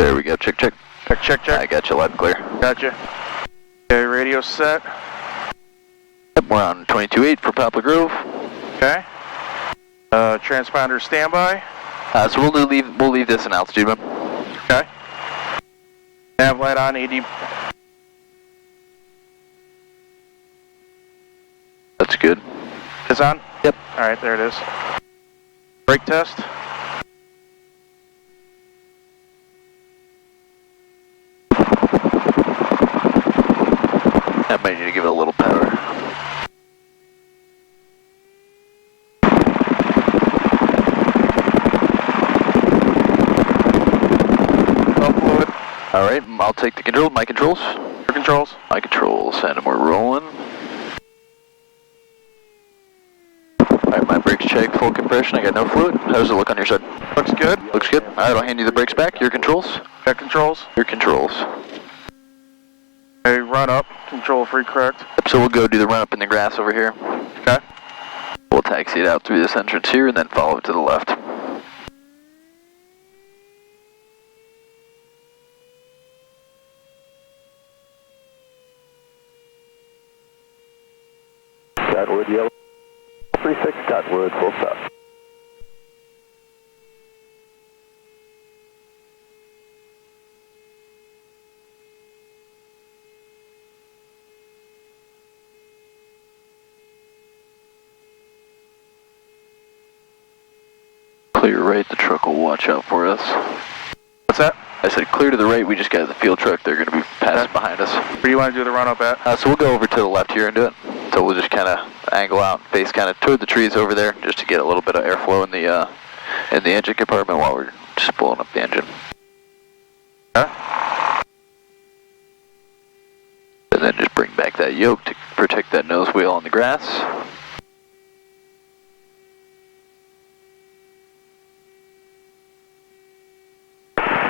There we go. Check, check. Check, check, check. I got you loud and clear. Gotcha. Okay, radio set. Yep, we're on 22.8 for Poplar Grove. Okay. Transponder standby. So we'll leave this in altitude, man. Okay. Nav light on, AD. That's good. It's on? Yep. All right, there it is. Brake test. I might need to give it a little power. All right, I'll take the control. My controls. Your controls. My controls, and we're rolling. All right, my brakes check, full compression. I got no fluid. How does it look on your side? Looks good. Looks good. All right, I'll hand you the brakes back. Your controls. Got controls. Your controls. Okay, run up. Control free correct. Yep, so we'll go do the run up in the grass over here. Okay. We'll taxi it out through this entrance here and then follow it to the left. Cottonwood, yellow. 36 Cottonwood, full stop. Clear right, the truck will watch out for us. What's that? I said clear to the right, we just got the field truck, they're going to be passing behind us. Where do you want to do the run up at? So we'll go over to the left here and do it. So we'll just kind of angle out and face kind of toward the trees over there, just to get a little bit of airflow in the engine compartment while we're just pulling up the engine. Okay. And then just bring back that yoke to protect that nose wheel on the grass.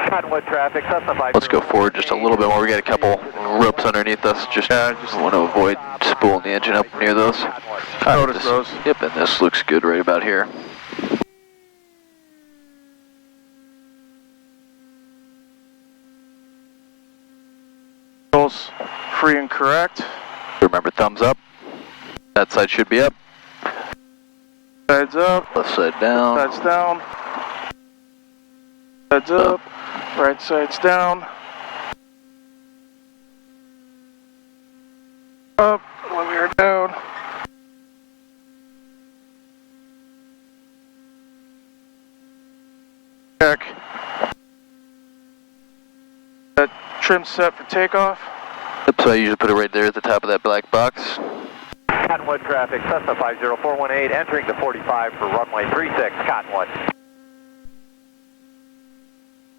Cottonwood traffic, Cessna 5. Let's go forward just a little bit more. We got a couple ropes underneath us. Just want to avoid spooling the engine up near those. I noticed those. Yep, and this looks good right about here. Controls free and correct. Remember, thumbs up. That side should be up. Sides up. Left side down. Sides down. Sides up. Right side's down. Up when we are down. Check. That trim set for takeoff. Yep, so I usually put it right there at the top of that black box. Cottonwood traffic, Cessna 50418, entering the 45 for runway 36, Cottonwood.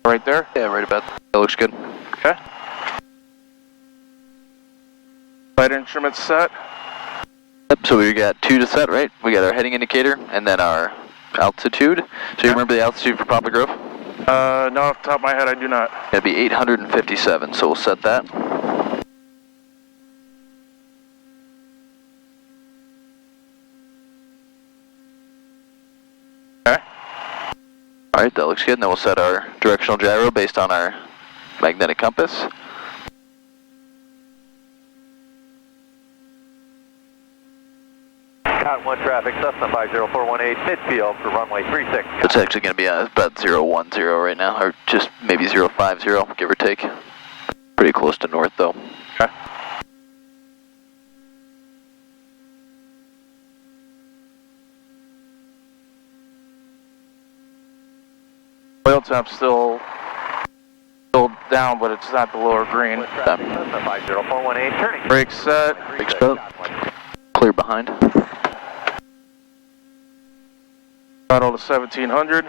Right there? Yeah, right about that looks good. Okay. Flight instruments set. Yep, so we got two to set, right? We got our heading indicator and then our altitude. So you remember the altitude for Poplar Grove? No, off the top of my head, I do not. It'd be 857, so we'll set that. Okay. Alright, that looks good. And then we'll set our directional gyro based on our magnetic compass. Cottonwood traffic, Cessna 50418, midfield for runway 36. It's actually going to be about 010 right now, or just maybe 050, give or take. Pretty close to north, though. Okay. Oil temp's still down, but it's not the lower green. Traffic, Cessna 50418, turning. Brake set. Brakes up. Clear behind. Throttle to 1700.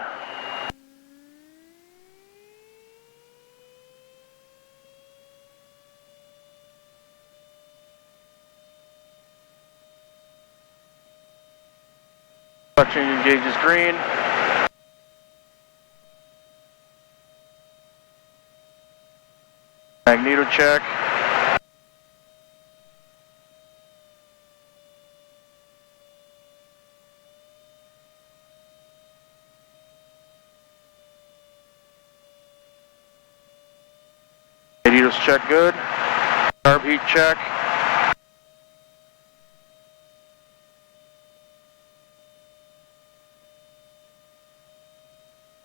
Suction gauge is green. Magneto check. Heaters check good. Carb heat check.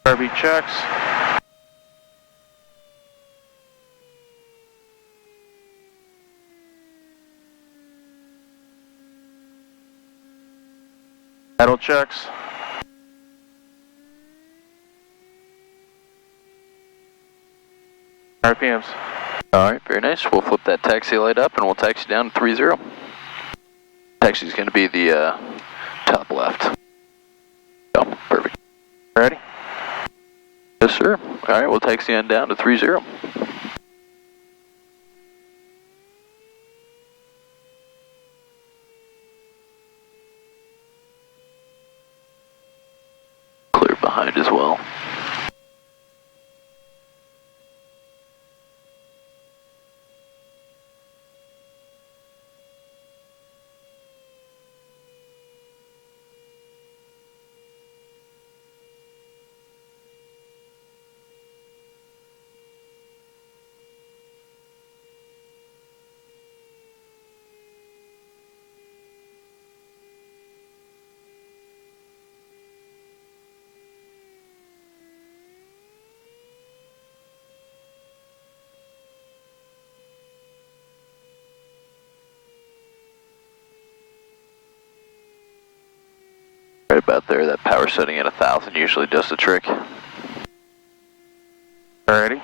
Carb heat checks. Idle checks. RPMs. All right, very nice. We'll flip that taxi light up and we'll taxi down to 30. Taxi's going to be the top left. Oh, perfect. Ready? Yes, sir. All right, we'll taxi on down to 30. Clear behind as well. Right about there, that power setting at 1,000 usually does the trick. Ready?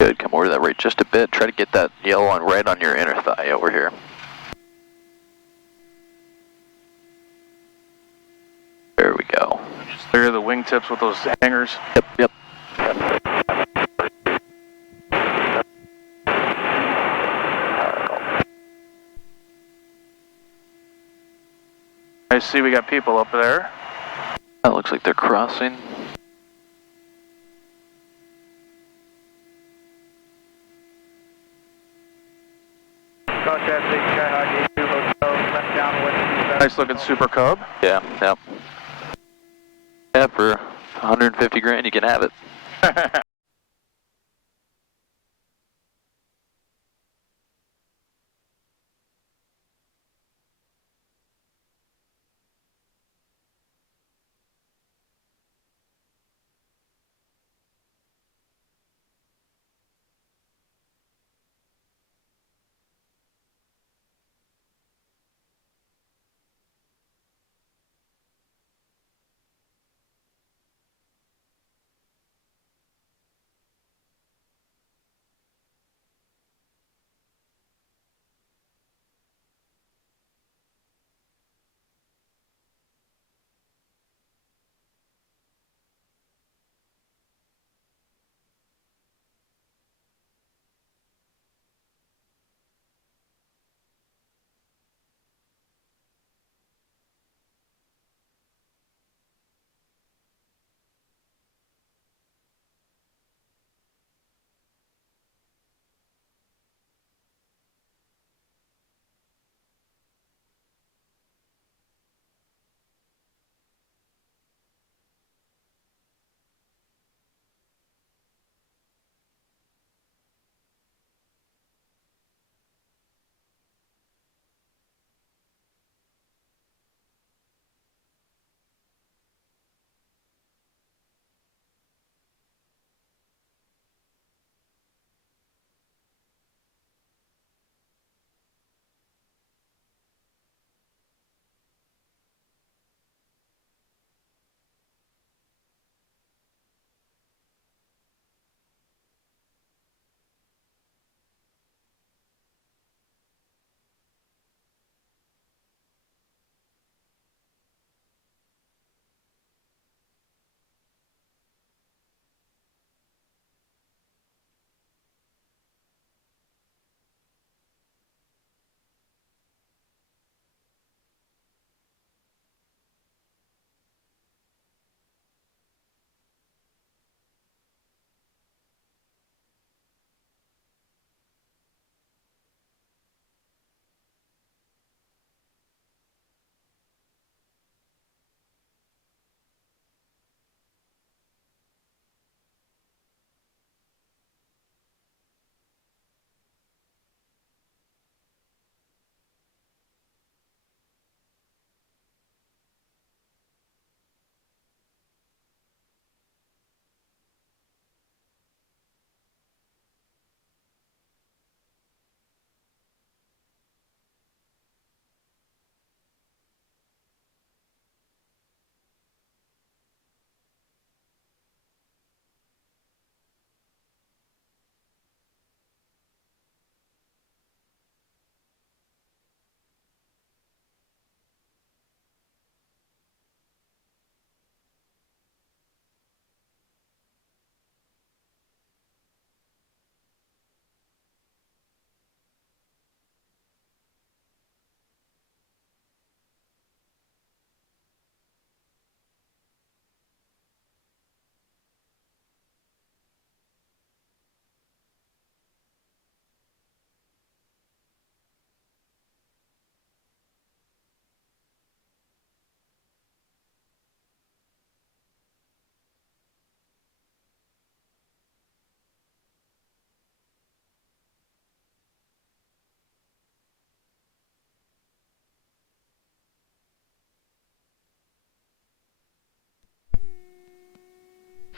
Good, come over to that right just a bit. Try to get that yellow and red on your inner thigh over here. There we go. Just clear the wingtips with those hangers. Yep. I see we got people up there. That looks like they're crossing. Nice looking Super Cub. Yeah, for 150 grand you can have it.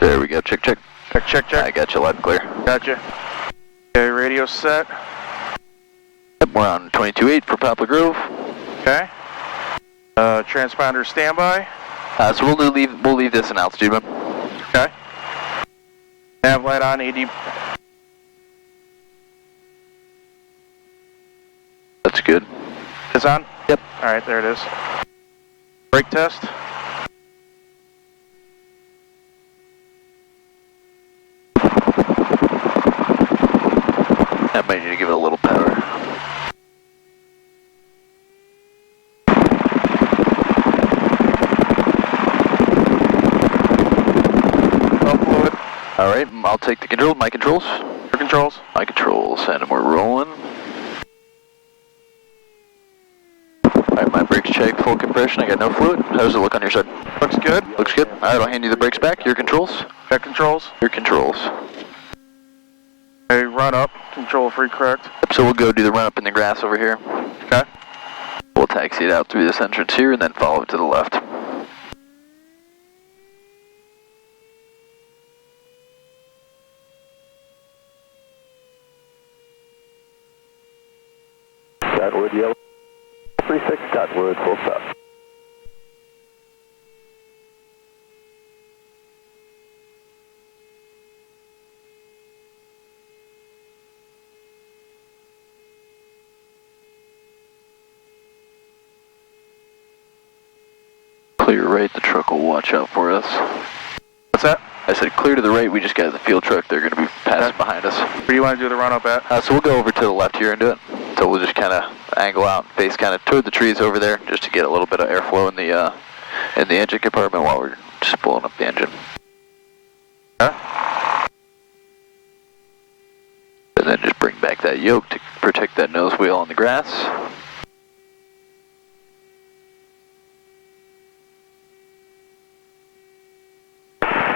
There we go. Check, check. Check, check, check. I got you loud and clear. Gotcha. Okay, radio set. Yep, we're on 22.8 for Poplar Grove. Okay. Transponder standby. So we'll leave this in altitude, man. Okay. Nav light on, AD. That's good. It's on? Yep. Alright, there it is. Brake test. I might need to give it a little power. Fluid. Alright, I'll take the control. My controls. Your controls. My controls, and we're rolling. Alright, my brakes check, full compression. I got no fluid. How does it look on your side? Looks good. Looks good. Alright, I'll hand you the brakes back. Your controls. Check controls. Your controls. Okay, run up. Control free correct. So we'll go do the run up in the grass over here. Okay. We'll taxi it out through this entrance here and then follow it to the left. Cottonwood, yellow. 36 Cottonwood, full stop. Clear right, the truck will watch out for us. What's that? I said clear to the right, we just got the field truck, they're going to be passing behind us. Where do you want to do the run up at? So we'll go over to the left here and do it. So we'll just kind of angle out and face kind of toward the trees over there, just to get a little bit of airflow in the engine compartment while we're just pulling up the engine. Huh? And then just bring back that yoke to protect that nose wheel on the grass.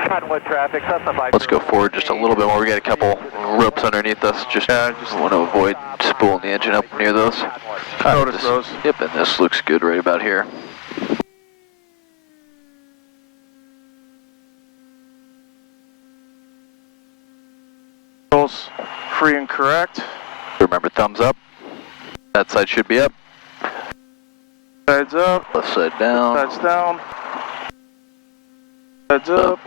Cottonwood traffic, Cessna 5. Let's go forward just a little bit more. We got a couple ropes underneath us. Just want to avoid spooling the engine up near those. Notice those. Yep, and this looks good right about here. Controls free and correct. Remember, thumbs up. That side should be up. Sides up. Left side down. Sides down. Sides up.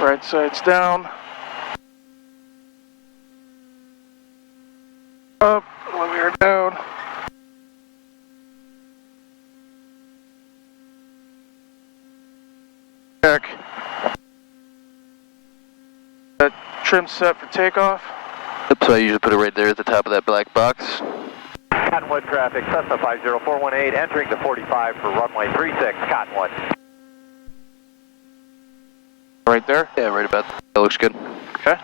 Right side's down. Up. When we are down. Check. That trim set for takeoff. Yep, so I usually put it right there at the top of that black box. Cottonwood traffic, Cessna 50418, entering the 45 for runway 36, Cottonwood. Right there? Yeah, right about that. That looks good. Okay.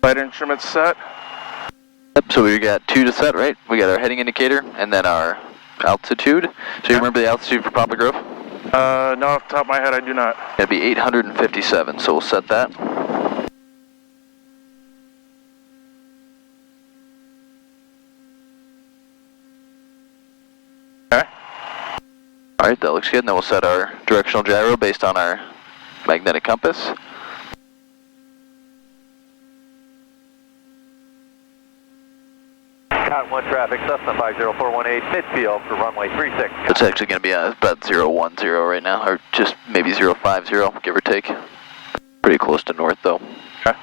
Flight instruments set. Yep, so we got two to set, right? We got our heading indicator and then our altitude. So you remember the altitude for Poplar Grove? No, off the top of my head, I do not. It'd be 857, so we'll set that. Okay. Alright, that looks good. And then we'll set our directional gyro based on our magnetic compass. Cottonwood traffic, Cessna 50418, midfield for runway 36. It's actually going to be about 010 right now, or just maybe 050, give or take. Pretty close to north, though. Okay.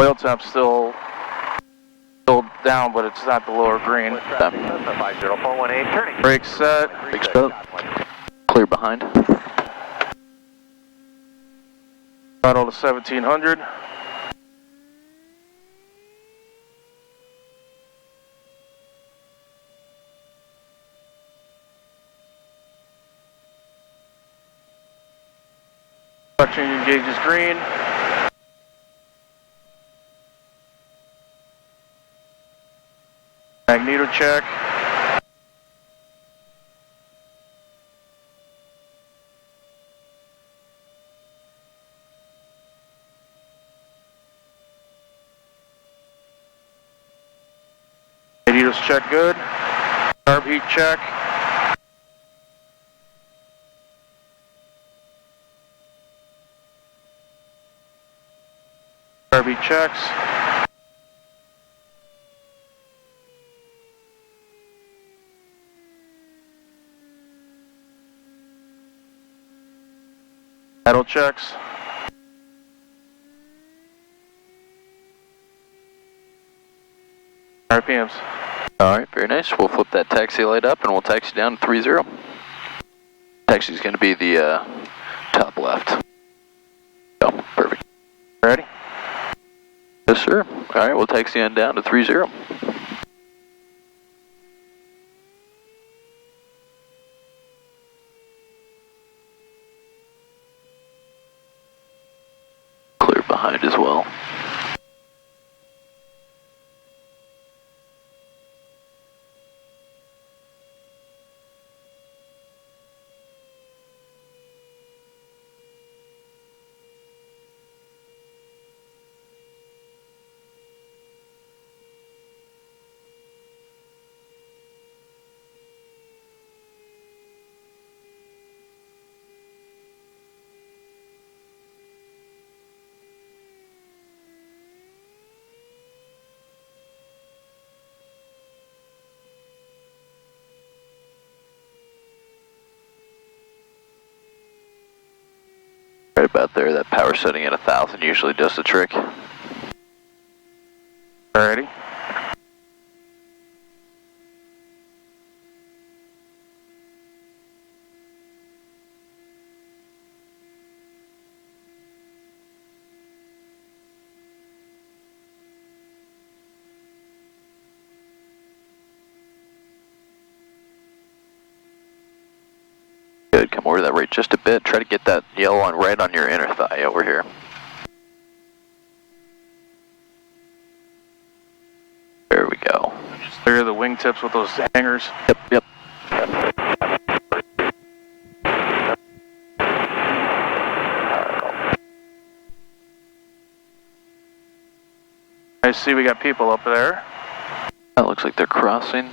Oil temp's still down, but it's not the lower green. Traffic, Cessna 50418, turning. Brake set. Brakes up. Clear behind. Throttle to 1700. Suction engage is green. Magneto check. Heaters check good. Carb heat check. Carb heat checks. Idle checks. RPMs. All right, very nice. We'll flip that taxi light up and we'll taxi down to 30. Taxi's going to be the top left. Oh, perfect. Ready? Yes, sir. All right, we'll taxi on down to 30. Clear behind as well. Right about there, that power setting at 1,000 usually does the trick. Ready? Good, come over to that right just a bit. Try to get that yellow and red on your inner thigh over here. There we go. Just clear the wingtips with those hangers. Yep, yep. I see we got people up there. That looks like they're crossing.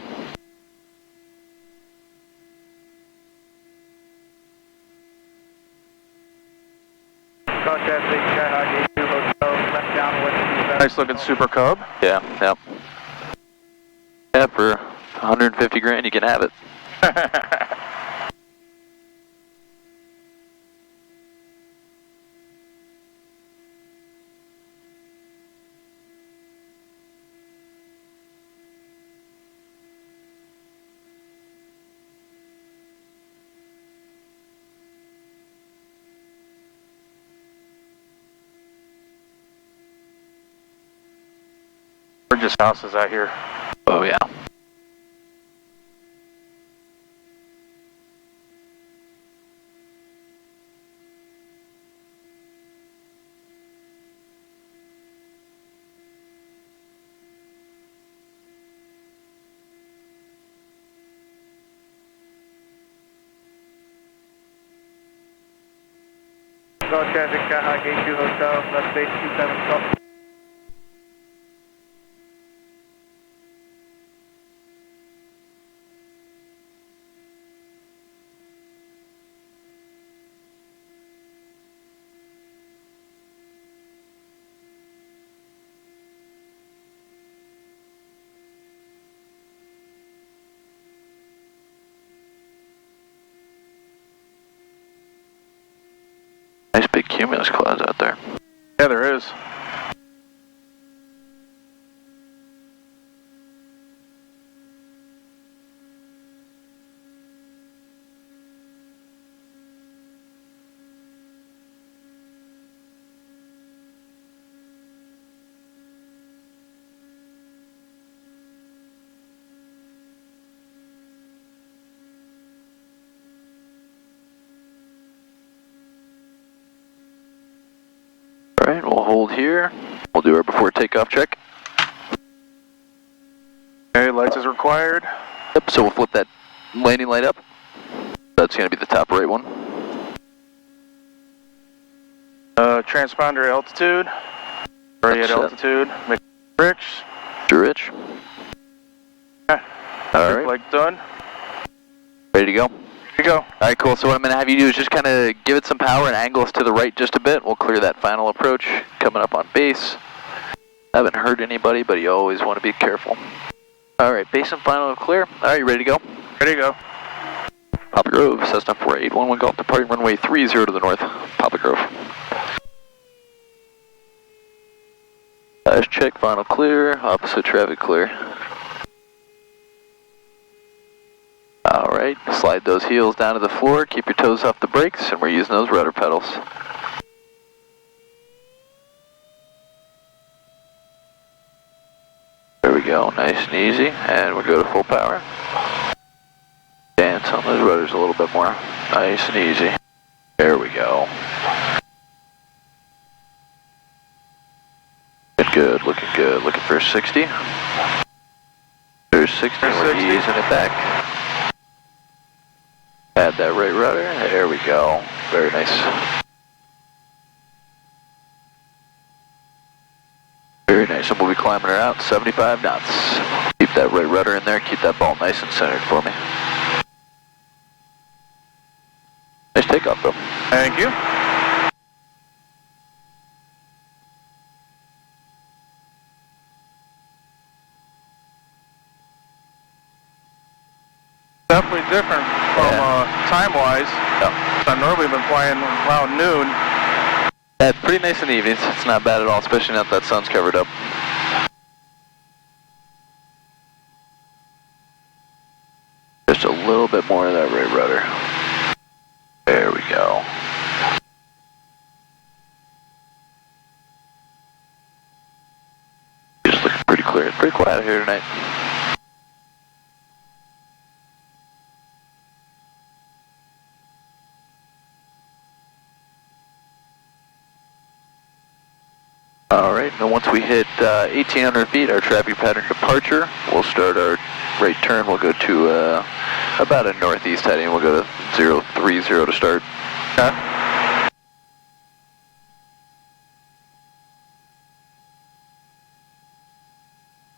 Nice looking Super Cub. Yeah, yep. Yeah, for 150 grand you can have it. Gorgeous houses out here. Oh yeah. Go traffic, Shanghai Gate 2 Hotel, left base 27 stop. Nice big cumulus clouds out there. Yeah, there is. Alright, we'll hold here. We'll do our before takeoff check. Okay, lights as required. Yep, so we'll flip that landing light up. That's going to be the top right one. Transponder altitude. Already at That's set. altitude. Make rich. Sure, Rich. All right. Like done. Ready to go? Here you go. All right, cool. So what I'm going to have you do is just kind of give it some power and angle us to the right just a bit. We'll clear that final approach coming up on base. Haven't hurt anybody, but you always want to be careful. All right, base and final clear. All right, you ready to go? Ready to go. Poplar Grove, Cessna 4811 Golf departing runway 30 to the north. Poplar Grove. Last check, final clear, opposite traffic clear. Alright, slide those heels down to the floor, keep your toes off the brakes, and we're using those rudder pedals. There we go, nice and easy, and we'll go to full power. Dance on those rudders a little bit more, nice and easy. There we go. Good, looking for 60. There's 60, we're easing it back. Add that right rudder, there we go. Very nice. Very nice, and we'll be climbing her out, 75 knots. Keep that right rudder in there, keep that ball nice and centered for me. Nice takeoff though. Thank you. Definitely different from time-wise. Yeah. I've normally been flying around noon. Yeah, it's pretty nice in the evenings. It's not bad at all, especially now that that sun's covered up. Just a little bit more of that right rudder. There we go. Just looking pretty clear. It's pretty quiet here tonight. Alright, now once we hit 1,800 feet, our traffic pattern departure, we'll start our right turn. We'll go to about a northeast heading. We'll go to 030 to start. Okay.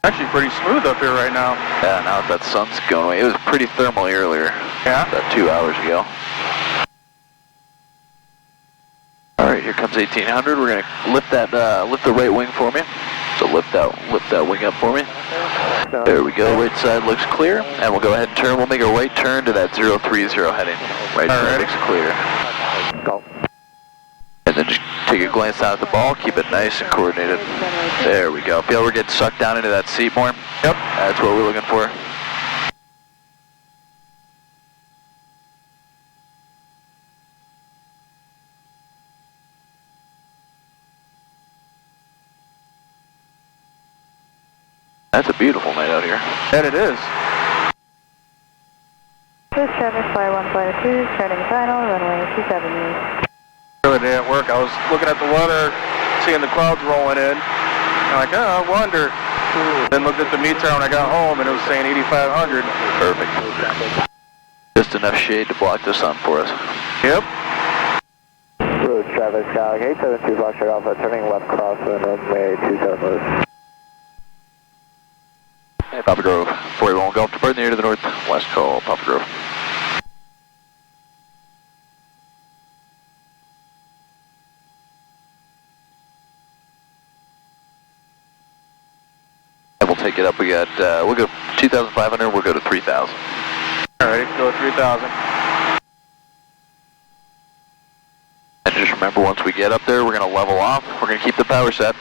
Actually pretty smooth up here right now. Yeah, now that that sun's going away. It was pretty thermal earlier. Yeah. About 2 hours ago. Alright, here comes 1,800. We're going to lift the right wing for me. So lift that wing up for me. There we go, right side looks clear, and we'll go ahead and turn. We'll make a right turn to that 030 heading. Right side looks clear. Go. And then just take a glance down at the ball, keep it nice and coordinated. There we go. Feel we're getting sucked down into that seat more? Yep. That's what we're looking for. That's a beautiful night out here. And it is. This traffic flight 152, starting final, runway 270. Really didn't work. I was looking at the weather, seeing the clouds rolling in. I'm like, oh, I wonder. Then looked at the meter when I got home, and it was saying 8,500. Perfect. Just enough shade to block the sun for us. Yep. Road traffic, Sky 872 Foxtrot Alpha, turning left crosswind runway 27. Hey, Poplar Grove, 41 Golf departing near to the north. Last call, Poplar Grove. And we'll take it up. We got, we'll go 2,500, we'll go to 3,000. Alrighty, go 3,000. And just remember, once we get up there, we're going to level off. We're going to keep the power set,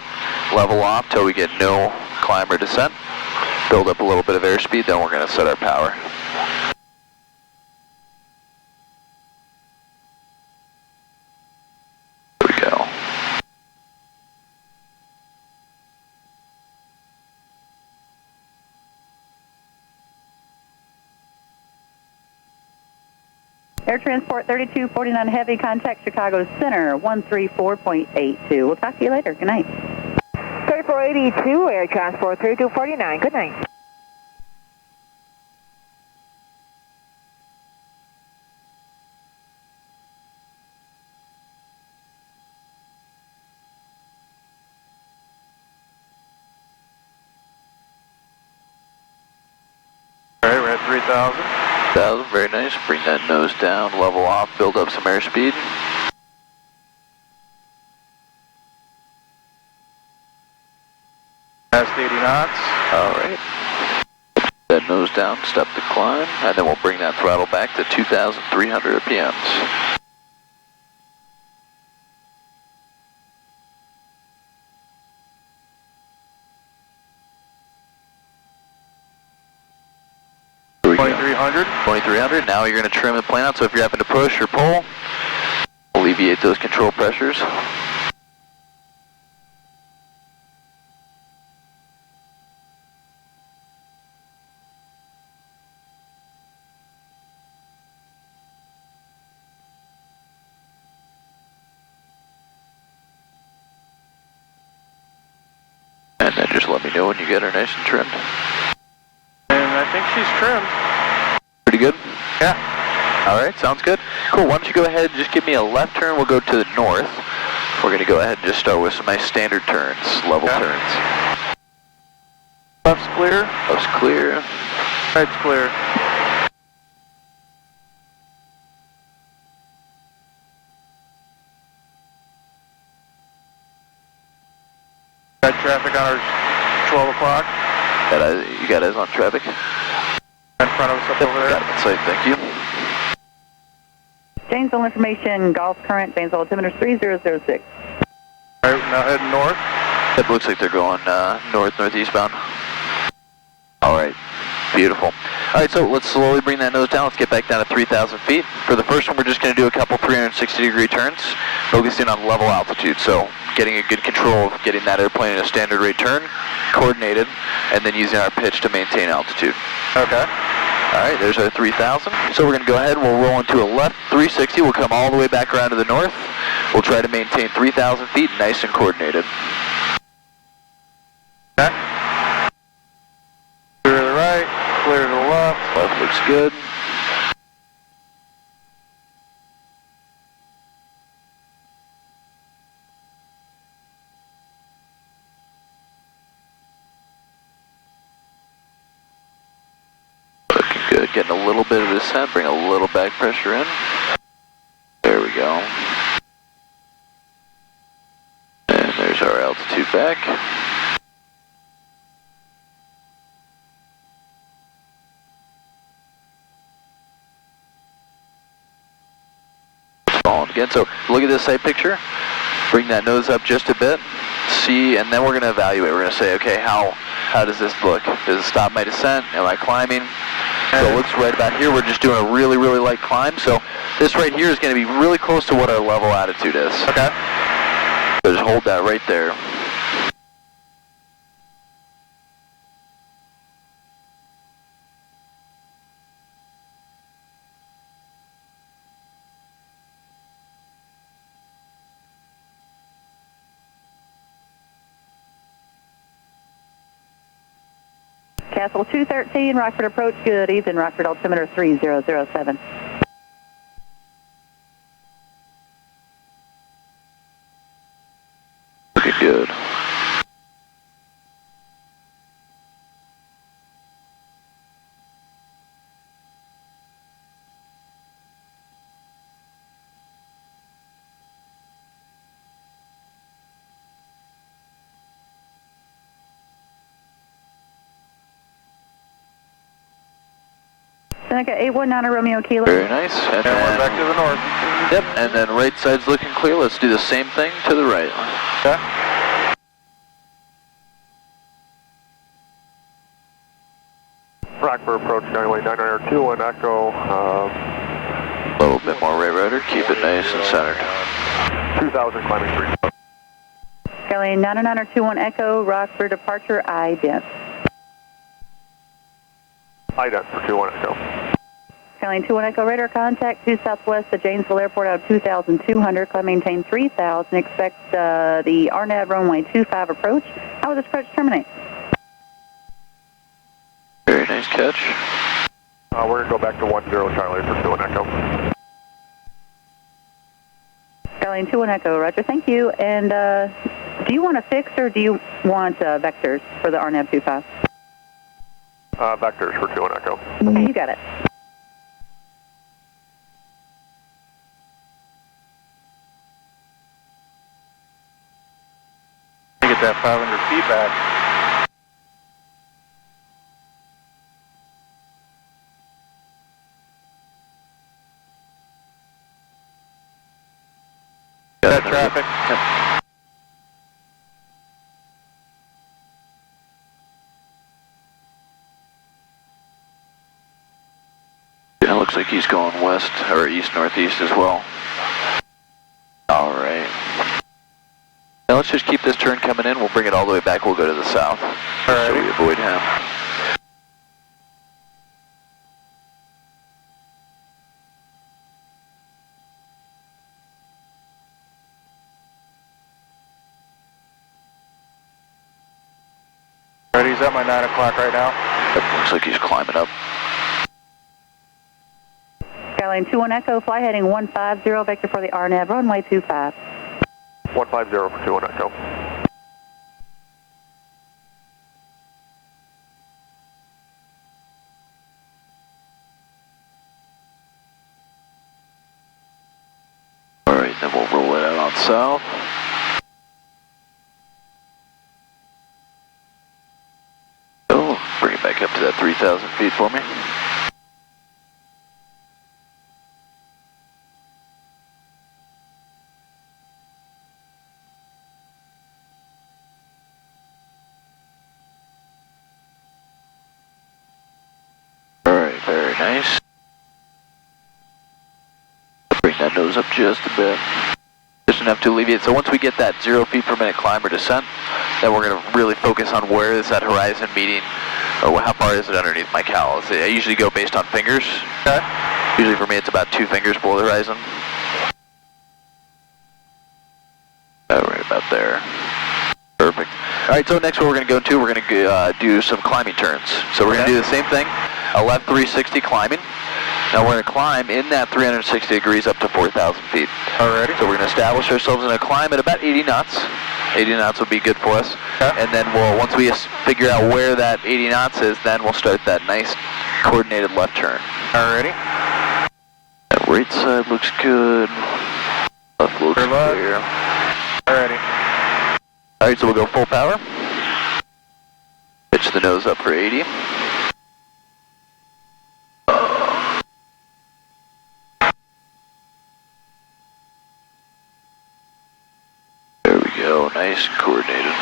level off till we get no climb or descent. Build up a little bit of airspeed, then we're going to set our power. There we go. Air Transport 3249 Heavy, contact Chicago Center 134.82. We'll talk to you later. Good night. 3482, Air Transport 3249. Good night. Alright, 3000. 1000, very nice. Bring that nose down, level off, build up some airspeed. Past 80 knots. All right. That nose down, step the climb, and then we'll bring that throttle back to 2,300 RPMs. Here we go. 2300. 2300. Now you're going to trim the plane out, so if you're having to push or pull, alleviate those control pressures. And then just let me know when you get her nice and trimmed. And I think she's trimmed. Pretty good? Yeah. All right, sounds good. Cool, why don't you go ahead and just give me a left turn. We'll go to the north. We're going to go ahead and just start with some nice standard turns, level turns. Left's clear. Left's clear. Right's clear. Got traffic on our 12 o'clock. You got eyes on traffic? In front of us up over there. Got it in sight, thank you. Janesville information, Gulf current, Janesville altimeter 3006. All right, now heading north. It looks like they're going northeast bound. All right, beautiful. All right, so let's slowly bring that nose down. Let's get back down to 3,000 feet. For the first one, we're just going to do a couple 360-degree turns, focusing on level altitude. So getting a good control of getting that airplane in a standard rate turn, coordinated, and then using our pitch to maintain altitude. Okay. All right, there's our 3,000. So we're going to go ahead and we'll roll into a left 360. We'll come all the way back around to the north. We'll try to maintain 3,000 feet, nice and coordinated. Okay. Clear to the right, clear to the left. Left looks good. Looking good. Getting a little bit of descent, bring a little back pressure in. There we go. And there's our altitude back. Falling again. So look at this side picture. Bring that nose up just a bit. See, and then we're going to evaluate. We're going to say, okay, how does this look? Does it stop my descent? Am I climbing? So it looks right about here. We're just doing a really, really light climb. So this right here is going to be really close to what our level attitude is. Okay. So just hold that right there. Castle 213, Rockford approach, good evening, Rockford altimeter 3007. Looking good. Seneca 819 Romeo Kilo. Very nice. And And we're back to the north. Yep, and then right side's looking clear. Let's do the same thing to the right. Okay. Rockford approach, runway 902 and Echo. A little bit more right rudder. Keep it nice and centered. 2,000 climbing 3. Skyline 90921 Echo, Rockford departure, ident. IDENT for 21 Echo. Skyline 21 Echo, radar contact to southwest of Janesville Airport out of 2,200, climb maintain 3,000, expect the RNAV runway 25 approach. How will this approach terminate? Very nice catch. We're going to go back to 10 Charlie for 21 Echo. Skyline 21 Echo, roger, thank you. And do you want a fix or do you want vectors for the RNAV 25? Vectors for 2 and Echo. Okay, you got it. Get that 500 feet back. That traffic. Yeah, it looks like he's going west or east-northeast as well. All right. Now let's just keep this turn coming in. We'll bring it all the way back. We'll go to the south. So we avoid him. Alright, he's at my 9 o'clock right now. Yep, looks like he's climbing up. Skyline 21 Echo, fly heading 150, vector for the RNAV, runway 25. 150 for 2 and Echo. All right, then we'll roll it out on south. Oh, bring it back up to that 3,000 feet for me. All right, very nice. Bring that nose up just a bit. Just enough to alleviate. So once we get that 0 feet per minute climb or descent, then we're going to really focus on where is that horizon meeting, or how far is it underneath my cowl. I usually go based on fingers. Okay. Usually for me it's about 2 fingers below the horizon. Right about there. Perfect. All right, so next what we're going to go to, we're going to do some climbing turns. So we're going to do the same thing, a left 360 climbing. Now we're going to climb in that 360 degrees up to 4,000 feet. Alrighty. So we're going to establish ourselves in a climb at about 80 knots. 80 knots will be good for us. Okay. And then once we figure out where that 80 knots is, then we'll start that nice coordinated left turn. Alrighty. That right side looks good. Left looks clear. Alrighty. Alright, so we'll go full power. Pitch the nose up for 80. There we go, nice and coordinated.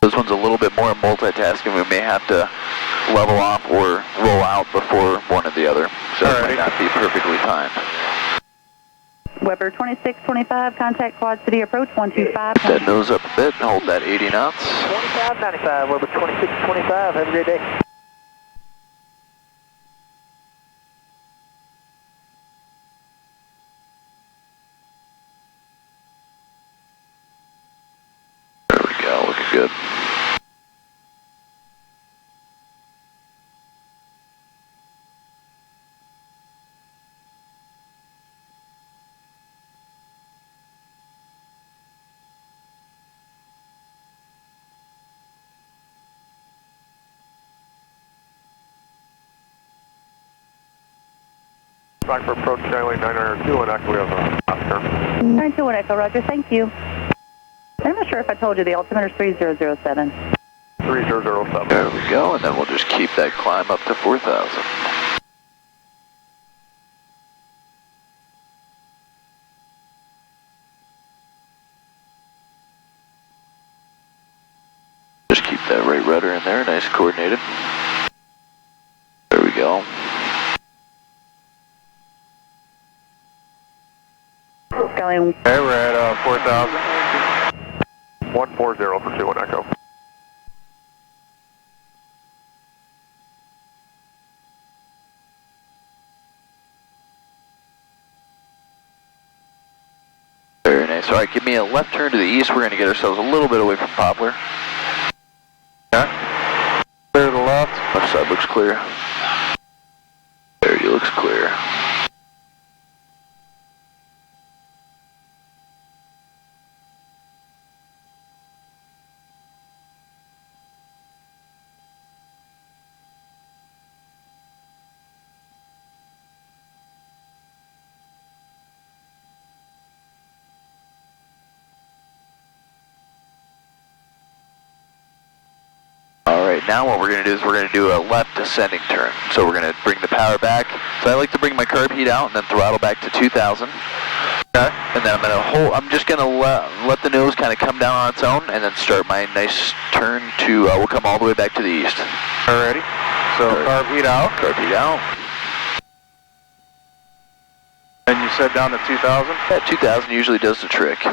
This one's a little bit more multitasking. We may have to level off or roll out before one or the other. So it might not be perfectly timed. Weber 2625, contact Quad City approach 125. That nose up a bit and hold that 80 knots. 2595, Weber 2625, have a great day. There we go, looking good. Back for approach Charlie 902 and Echo, we have a last turn. 921 Echo, roger, thank you. I'm not sure if I told you the altimeter's 3007. 3007. There we go, and then we'll just keep that climb up to 4,000. Just keep that right rudder in there, nice coordinated. There we go. Skyline. Okay, we're at 4,000. 140 for 2 and Echo. Very nice. nice. All right, give me a left turn to the east. We're going to get ourselves a little bit away from Poplar. Okay. Clear to the left. Left side looks clear. There, he looks clear. Alright, now what we're going to do is we're going to do a left descending turn. So we're going to bring the power back. So I like to bring my carb heat out and then throttle back to 2,000. Okay. And then I'm just going to let the nose kind of come down on its own and then start my nice turn to, we'll come all the way back to the east. Alrighty. So carb heat out. Carb heat out. And you said down to 2,000? That 2,000 usually does the trick.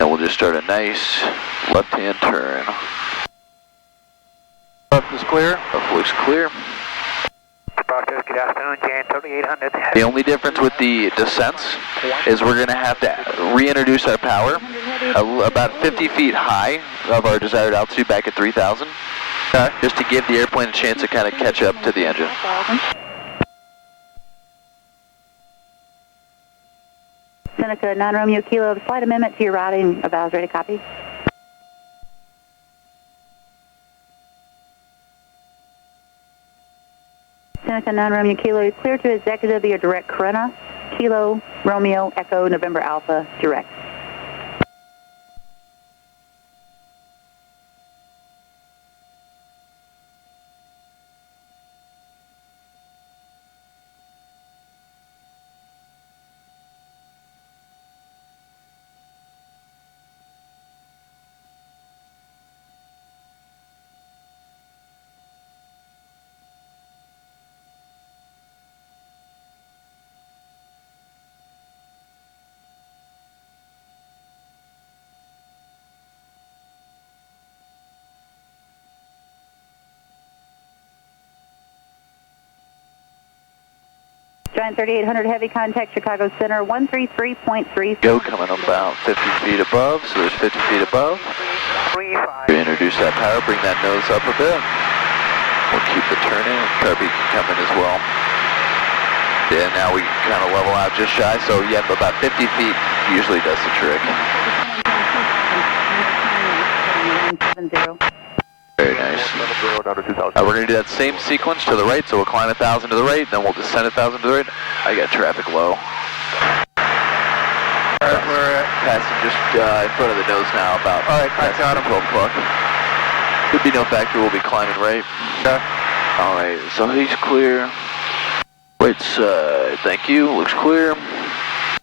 And we'll just start a nice left-hand turn. Left is clear. Left looks clear. Good afternoon, Jan 3800. The only difference with the descents is we're going to have to reintroduce our power about 50 feet high of our desired altitude back at 3,000. Okay. Just to give the airplane a chance to kind of catch up to the engine. Seneca 9 Romeo Kilo, slight amendment to your routing. Avow's ready, copy. Seneca 9 Romeo Kilo, clear to executive via direct Corona. Kilo Romeo Echo November Alpha direct. Giant 3800 heavy contact Chicago Center 133.3. Go coming about 50 feet above, so there's 50 feet above. Reintroduce that power, bring that nose up a bit. We'll keep the turn in, carb heat can come in as well. Yeah, now we kind of level out just shy, so yeah, about 50 feet usually does the trick. 70. Very nice. We're going to do that same sequence to the right, so we'll climb 1,000 to the right, then we'll descend 1,000 to the right. I got traffic low. Alright, we're at... Passing just in front of the nose now, about Alright, I got him. 12 o'clock. Could be no factor, we'll be climbing right. Okay. Alright, so he's clear. Right side, thank you, looks clear.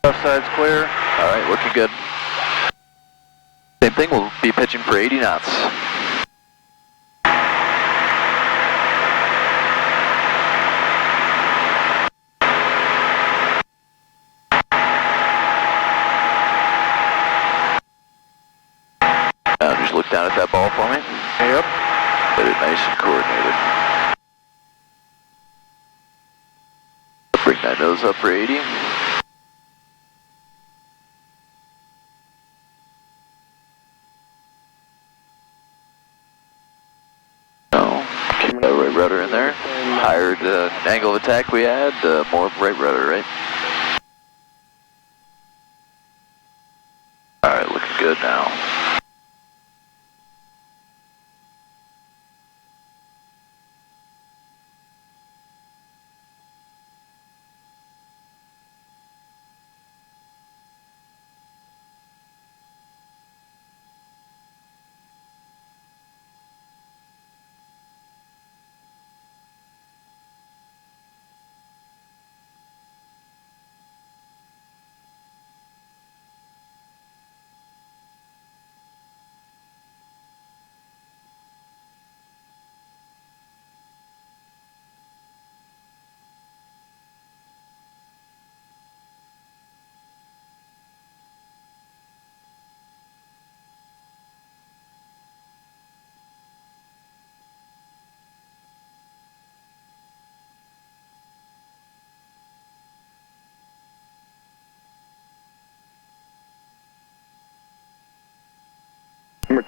Left side's clear. Alright, looking good. Same thing, we'll be pitching for 80 knots. Just look down at that ball for me. Yep. Get it nice and coordinated. Bring that nose up for 80. No, keep that right rudder in there. Higher the angle of attack we had, the more right rudder, right? Alright, looking good now.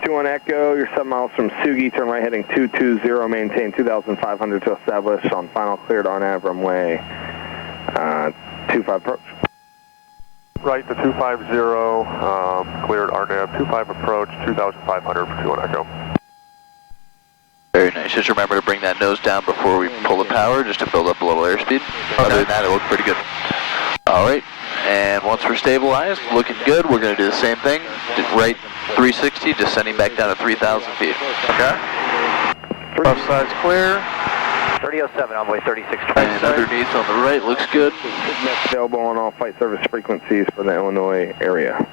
21 Echo, you're 7 miles from Sugi, turn right heading 220, maintain 2,500 to establish on final cleared RNAV runway 25 approach. Right to 250, cleared RNAV 25 approach, 2,500 for 21 Echo. Very nice. Just remember to bring that nose down before we pull the power, just to build up a little airspeed. Other than that, it looked pretty good. All right, and once we're stabilized, looking good, we're going to do the same thing. Right 360, descending back down to 3,000 feet. Okay. Left side's clear. 3007, envoy 3620. And underneath on the right looks good. Available on all flight service frequencies for the Illinois area.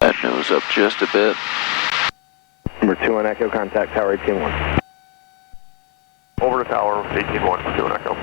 That nose up just a bit. Number 2 on Echo, contact Tower 18-1. Over to Tower 18-1 for 21 Echo.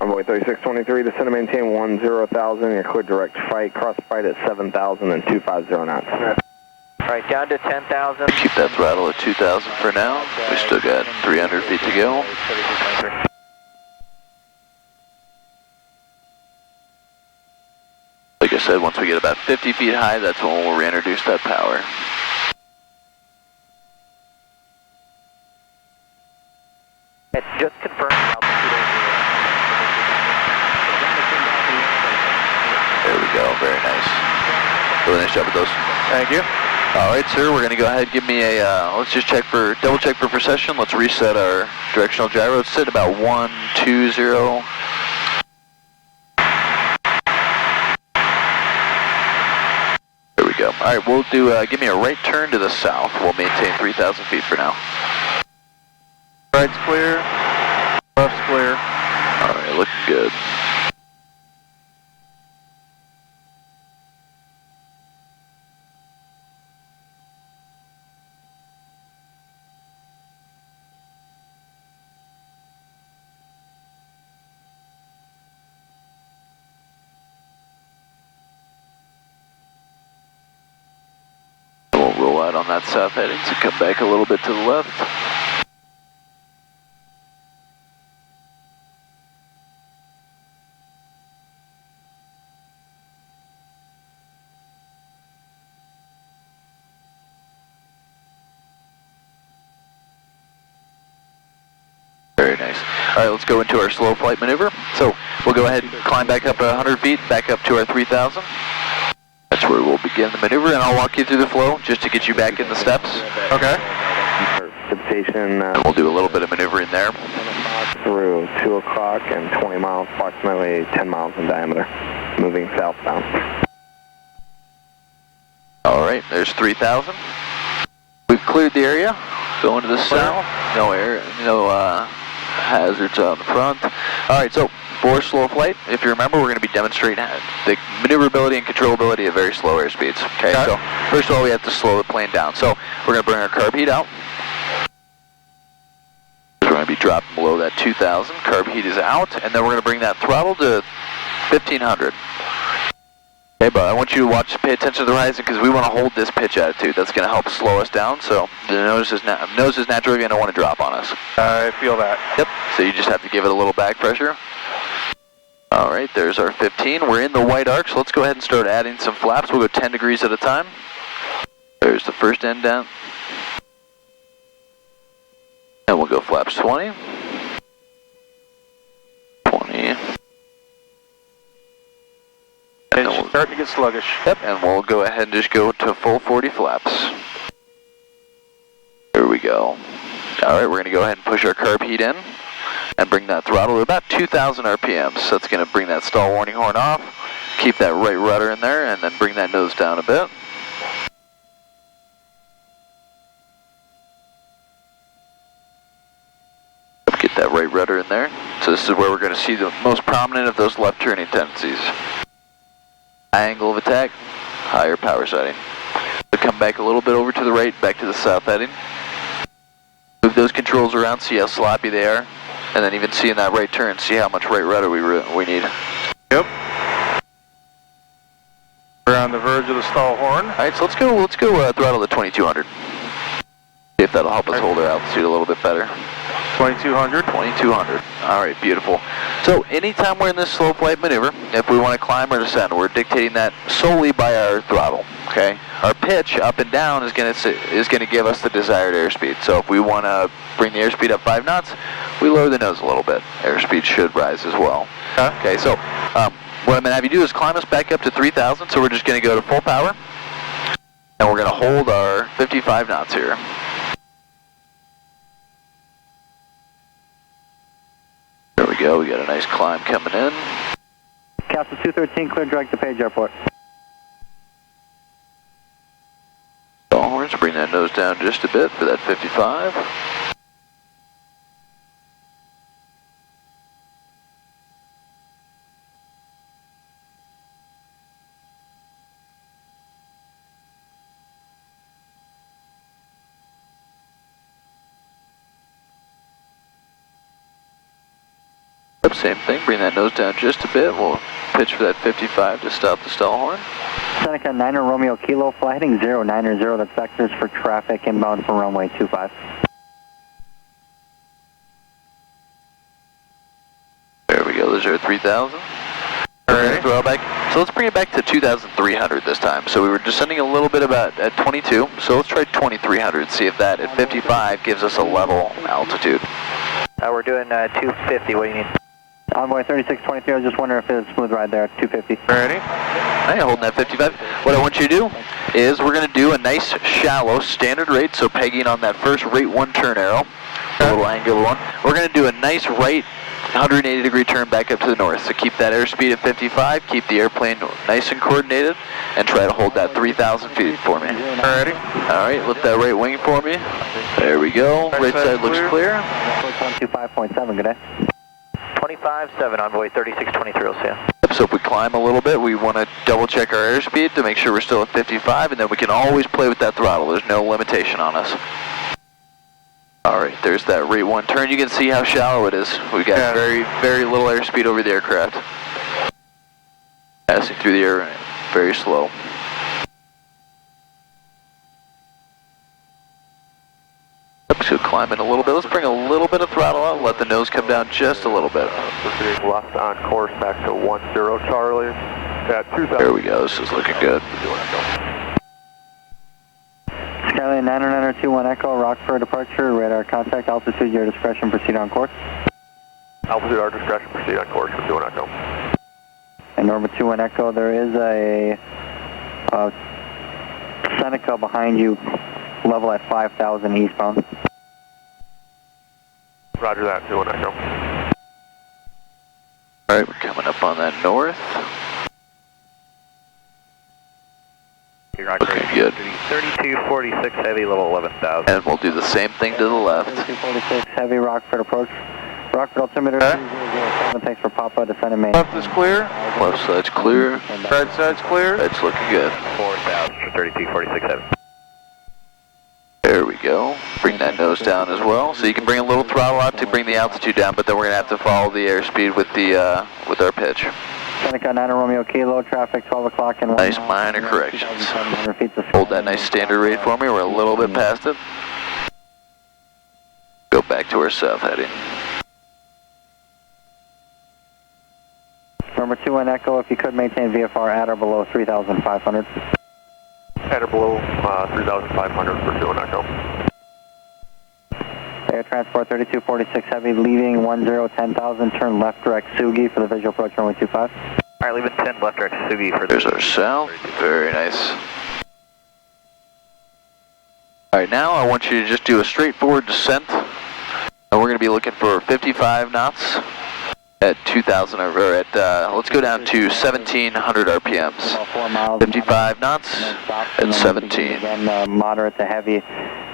Envoy 3623, descend and maintain 10,000. You're cleared direct flight. Cross flight at 7,000 and 250 knots. All right, down to 10,000. Keep that throttle at 2,000 for now. We still got 300 feet to go. Like I said, once we get about 50 feet high, that's when we'll reintroduce that power. Just confirm altitude. There we go, very nice. Really nice job with those. Thank you. All right, sir, we're gonna go ahead and give me a, let's just double check for precession. Let's reset our directional gyro. It's at about 120. There we go. All right, we'll do, give me a right turn to the south. We'll maintain 3,000 feet for now. Right's clear. Left's clear. All right, looking good. We'll roll out on that south heading to come back a little bit to the left. Very nice. All right, let's go into our slow flight maneuver. So we'll go ahead and climb back up 100 feet, back up to our 3,000. That's where we'll begin the maneuver, and I'll walk you through the flow just to get you back in the steps. Okay. Precipitation We'll do a little bit of maneuvering there. through 2 o'clock and 20 miles, approximately 10 miles in diameter, moving southbound. All right, there's 3,000. We've cleared the area. Going to the south. No air, no hazards on the front. All right, so for slow flight, if you remember, we're going to be demonstrating the maneuverability and controllability of very slow airspeeds. Okay, so first of all, we have to slow the plane down. So we're going to bring our carb heat out. We're going to be dropping below that 2,000. Carb heat is out, and then we're going to bring that throttle to 1,500. Okay, but I want you to pay attention to the horizon because we want to hold this pitch attitude. That's going to help slow us down. So the nose is naturally going to want to drop on us. I feel that. Yep. So you just have to give it a little back pressure. All right, there's our 15. We're in the white arc, so let's go ahead and start adding some flaps. We'll go 10 degrees at a time. There's There's the first indent. And we'll go flaps 20. 20. And It's starting to get sluggish. Yep, and we'll go ahead and just go to full 40 flaps. There we go. Alright, we're going to go ahead and push our carb heat in and bring that throttle to about 2,000 RPMs. So that's going to bring that stall warning horn off, keep that right rudder in there, and then bring that nose down a bit. Get that right rudder in there. So this is where we're going to see the most prominent of those left turning tendencies. High angle of attack, higher power setting. So come back a little bit over to the right, back to the south heading. Move those controls around, see how sloppy they are. And then even see in that right turn, see how much right rudder we need. Yep. We're on the verge of the stall horn. Alright, so let's go throttle to 2200. See if that'll help us hold our altitude a little bit better. 2200. 2200. Alright, beautiful. So anytime we're in this slow flight maneuver, if we want to climb or descend, we're dictating that solely by our throttle. Okay? Our pitch up and down is going to give us the desired airspeed. So if we want to bring the airspeed up 5 knots, we lower the nose a little bit. Airspeed should rise as well. Okay, so what I'm going to have you do is climb us back up to 3,000. So we're just going to go to full power, and we're going to hold our 55 knots here. There we go, we got a nice climb coming in. Castle 213, clear direct to Page Airport. Stall horns, bring that nose down just a bit for that 55. Same thing, bring that nose down just a bit. We'll pitch for that 55 to stop the stall horn. Seneca 9 Romeo Kilo, fly heading 090, that's vectors for traffic inbound from runway 25. There we go, there's our 3,000. Alright. Throw it back. So let's bring it back to 2,300 this time. So we were descending a little bit about at 22, so let's try 2,300, see if that at 55 gives us a level altitude. We're doing 250, what do you need? Envoy 3623, I was just wondering if it's a smooth ride there at 250. Ready? I ain't holding that 55. What I want you to do is we're going to do a nice shallow standard rate, so pegging on that first rate 1 turn arrow, a little angular one. We're going to do a nice right 180 degree turn back up to the north. So keep that airspeed at 55, keep the airplane nice and coordinated, and try to hold that 3,000 feet for me. Ready? Alright, lift that right wing for me. There we go. Right side looks clear. 125.7, good day. 25.7, Envoy 3623, will see you. So if we climb a little bit, we want to double check our airspeed to make sure we're still at 55, and then we can always play with that throttle. There's no limitation on us. Alright, there's that rate 1 turn. You can see how shallow it is. We got very, very little airspeed over the aircraft. Passing through the air very slow. So climbing a little bit. Let's bring a little bit of throttle out, let the nose come down just a little bit. Proceeding left on course back to 10 Charlie at 2,000. There we go, this is looking good. Skyline 90921 Echo, Rockford departure, radar contact, altitude, your discretion, proceed on course. Altitude, our discretion, proceed on course for 21 Echo. And Orbit 21 Echo, there is a Seneca behind you, level at 5,000 eastbound. Roger that, 21 Echo. Alright, we're coming up on that north. Looking good. 3246 heavy, level 11,000. And we'll do the same thing to the left. 3246 heavy, Rockford approach. Rockford altimeter 3007, thanks for Papa, descending main. Left is clear. Left side's clear. Right side's clear. Right's looking good. 4,000 for 3246 heavy. There we go. Bring that nose down as well. So you can bring a little throttle out to bring the altitude down, but then we're going to have to follow the airspeed with the with our pitch. Seneca 9 Romeo Kilo, traffic 12 o'clock and 1 Nice minor corrections. Hold that nice standard rate for me. We're a little bit past it. Go back to our south heading. Number 2 and Echo, if you could maintain VFR at or below 3,500. At or below 3,500 for 2 Echo. Air Transport 3246 Heavy, leaving 10,000, turn left direct Sugi for the visual approach runway 25. Alright, leaving 10 left direct Sugi for the... There's our south. Very nice. Alright, now I want you to just do a straightforward descent. And we're going to be looking for 55 knots at 2,000, or at, let's go down to 1,700 RPMs. 55 knots at 17. Again, moderate to heavy.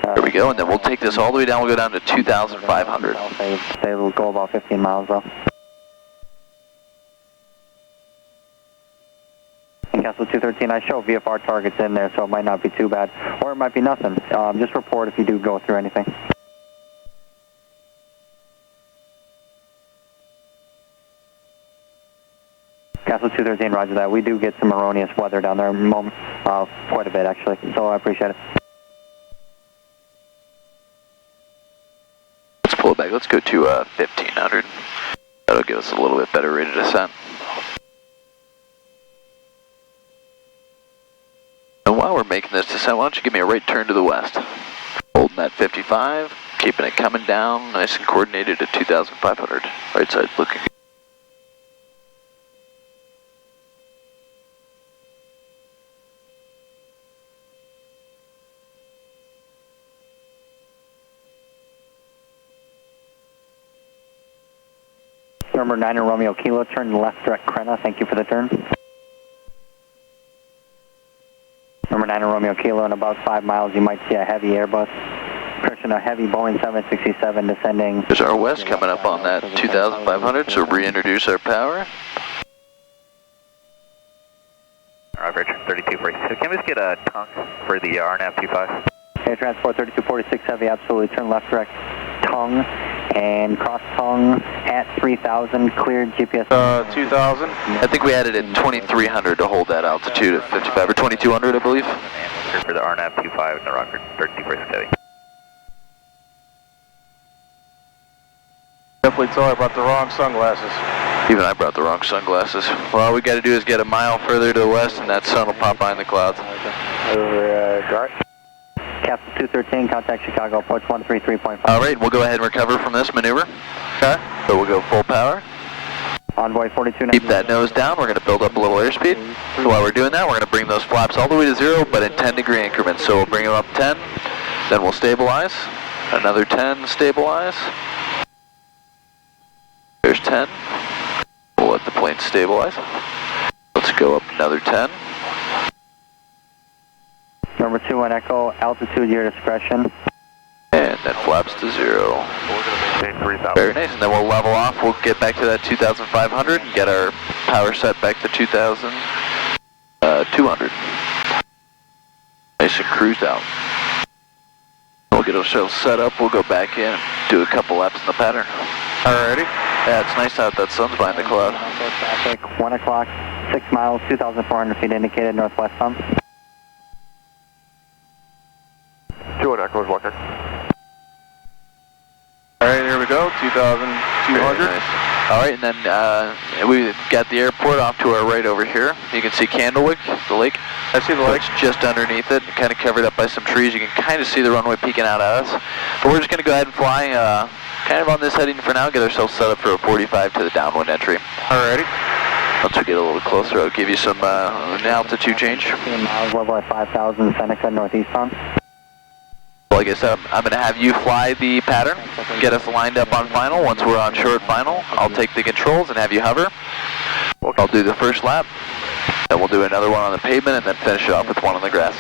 There we go, and then we'll take this all the way down. We'll go down to 2,500. Say we'll go about 15 miles though. In Castle 213, I show VFR targets in there, so it might not be too bad. Or it might be nothing. Just report if you do go through anything. Castle 213, roger that. We do get some erroneous weather down there, quite a bit actually, so I appreciate it. Let's pull it back. Let's go to 1,500. That'll give us a little bit better rate of descent. And while we're making this descent, why don't you give me a right turn to the west. Holding that 55, keeping it coming down, nice and coordinated at 2,500. Right side looking good. Number 9 in Romeo Kilo, turn left direct Krenna, thank you for the turn. Number 9 in Romeo Kilo, in about 5 miles you might see a heavy Airbus. Approaching a heavy Boeing 767 descending. There's our west coming up on that 2,500, so reintroduce our power. Alright, Richard, 3246. Can we just get a tongue for the RNAV 25? Air Transport 3246 Heavy, absolutely, turn left direct tongue. And cross tongue at 3,000, cleared GPS. 2,000. I think we added in 2,300 to hold that altitude at 55, or 2,200 I believe. For the RNAV 25 in the Rockford 3246 Heavy. Definitely tell I brought the wrong sunglasses. Even I brought the wrong sunglasses. Well, all we got to do is get a mile further to the west and that sun will pop behind the clouds. Capsule 213, contact Chicago, approach 133.5. All right, we'll go ahead and recover from this maneuver. Okay. So we'll go full power. Envoy 42. Keep that nose down. We're going to build up a little airspeed. So while we're doing that, we're going to bring those flaps all the way to 0, but in 10-degree increments. So we'll bring them up 10, then we'll stabilize. Another 10, stabilize. There's 10. We'll let the plane stabilize. Let's go up another 10. Number 2 on Echo, altitude your discretion. And then flaps to 0. Very nice, and then we'll level off. We'll get back to that 2,500 and get our power set back to 2,200. Nice and cruised out. We'll get ourselves set up. We'll go back in, do a couple laps in the pattern. Alrighty. Yeah, it's nice out that sun's behind the cloud. Traffic, 1 o'clock, 6 miles, 2,400 feet indicated northwest bound. 2 Echo is walking. Alright, here we go, 2,200. Nice. Alright, and then we got the airport off to our right over here. You can see Candlewick, the lake. I see the So lake. it's just underneath it, kind of covered up by some trees. You can kind of see the runway peeking out at us. But we're just going to go ahead and fly kind of on this heading for now, get ourselves set up for a 45 to the downwind entry. Alrighty. Once we get a little closer, I'll give you some an altitude change. 15 miles, level at 5,000, Seneca, northeastbound. Like I said, I'm going to have you fly the pattern, get us lined up on final. Once we're on short final, I'll take the controls and have you hover. I'll do the first lap, then we'll do another one on the pavement, and then finish it off with one on the grass.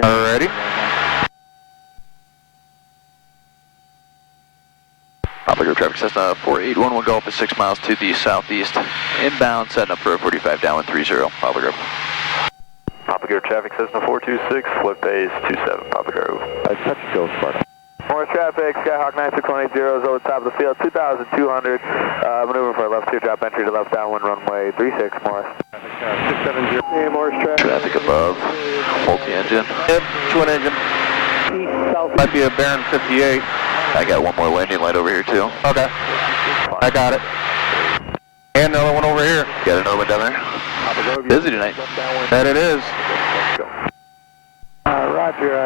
Alrighty. Poplar Grove traffic, Cessna 481 will go up at 6 miles to the southeast. Inbound, setting up for a 45 downwind 30, Poplar Grove. Poplar Grove traffic, Cessna 426, flip base 27, Poplar Grove. Touch go, Sparta. Morris traffic, Skyhawk 96180 is over the top of the field, 2,200. Maneuver for a left teardrop entry to left downwind runway 36, Morris. 670. Hey, Morris traffic. Traffic above, multi-engine. Yep, twin engine. Might be a Baron 58. I got one more landing light over here too. Okay. I got it. And another one over here. Got another one down there. Busy tonight. That it is.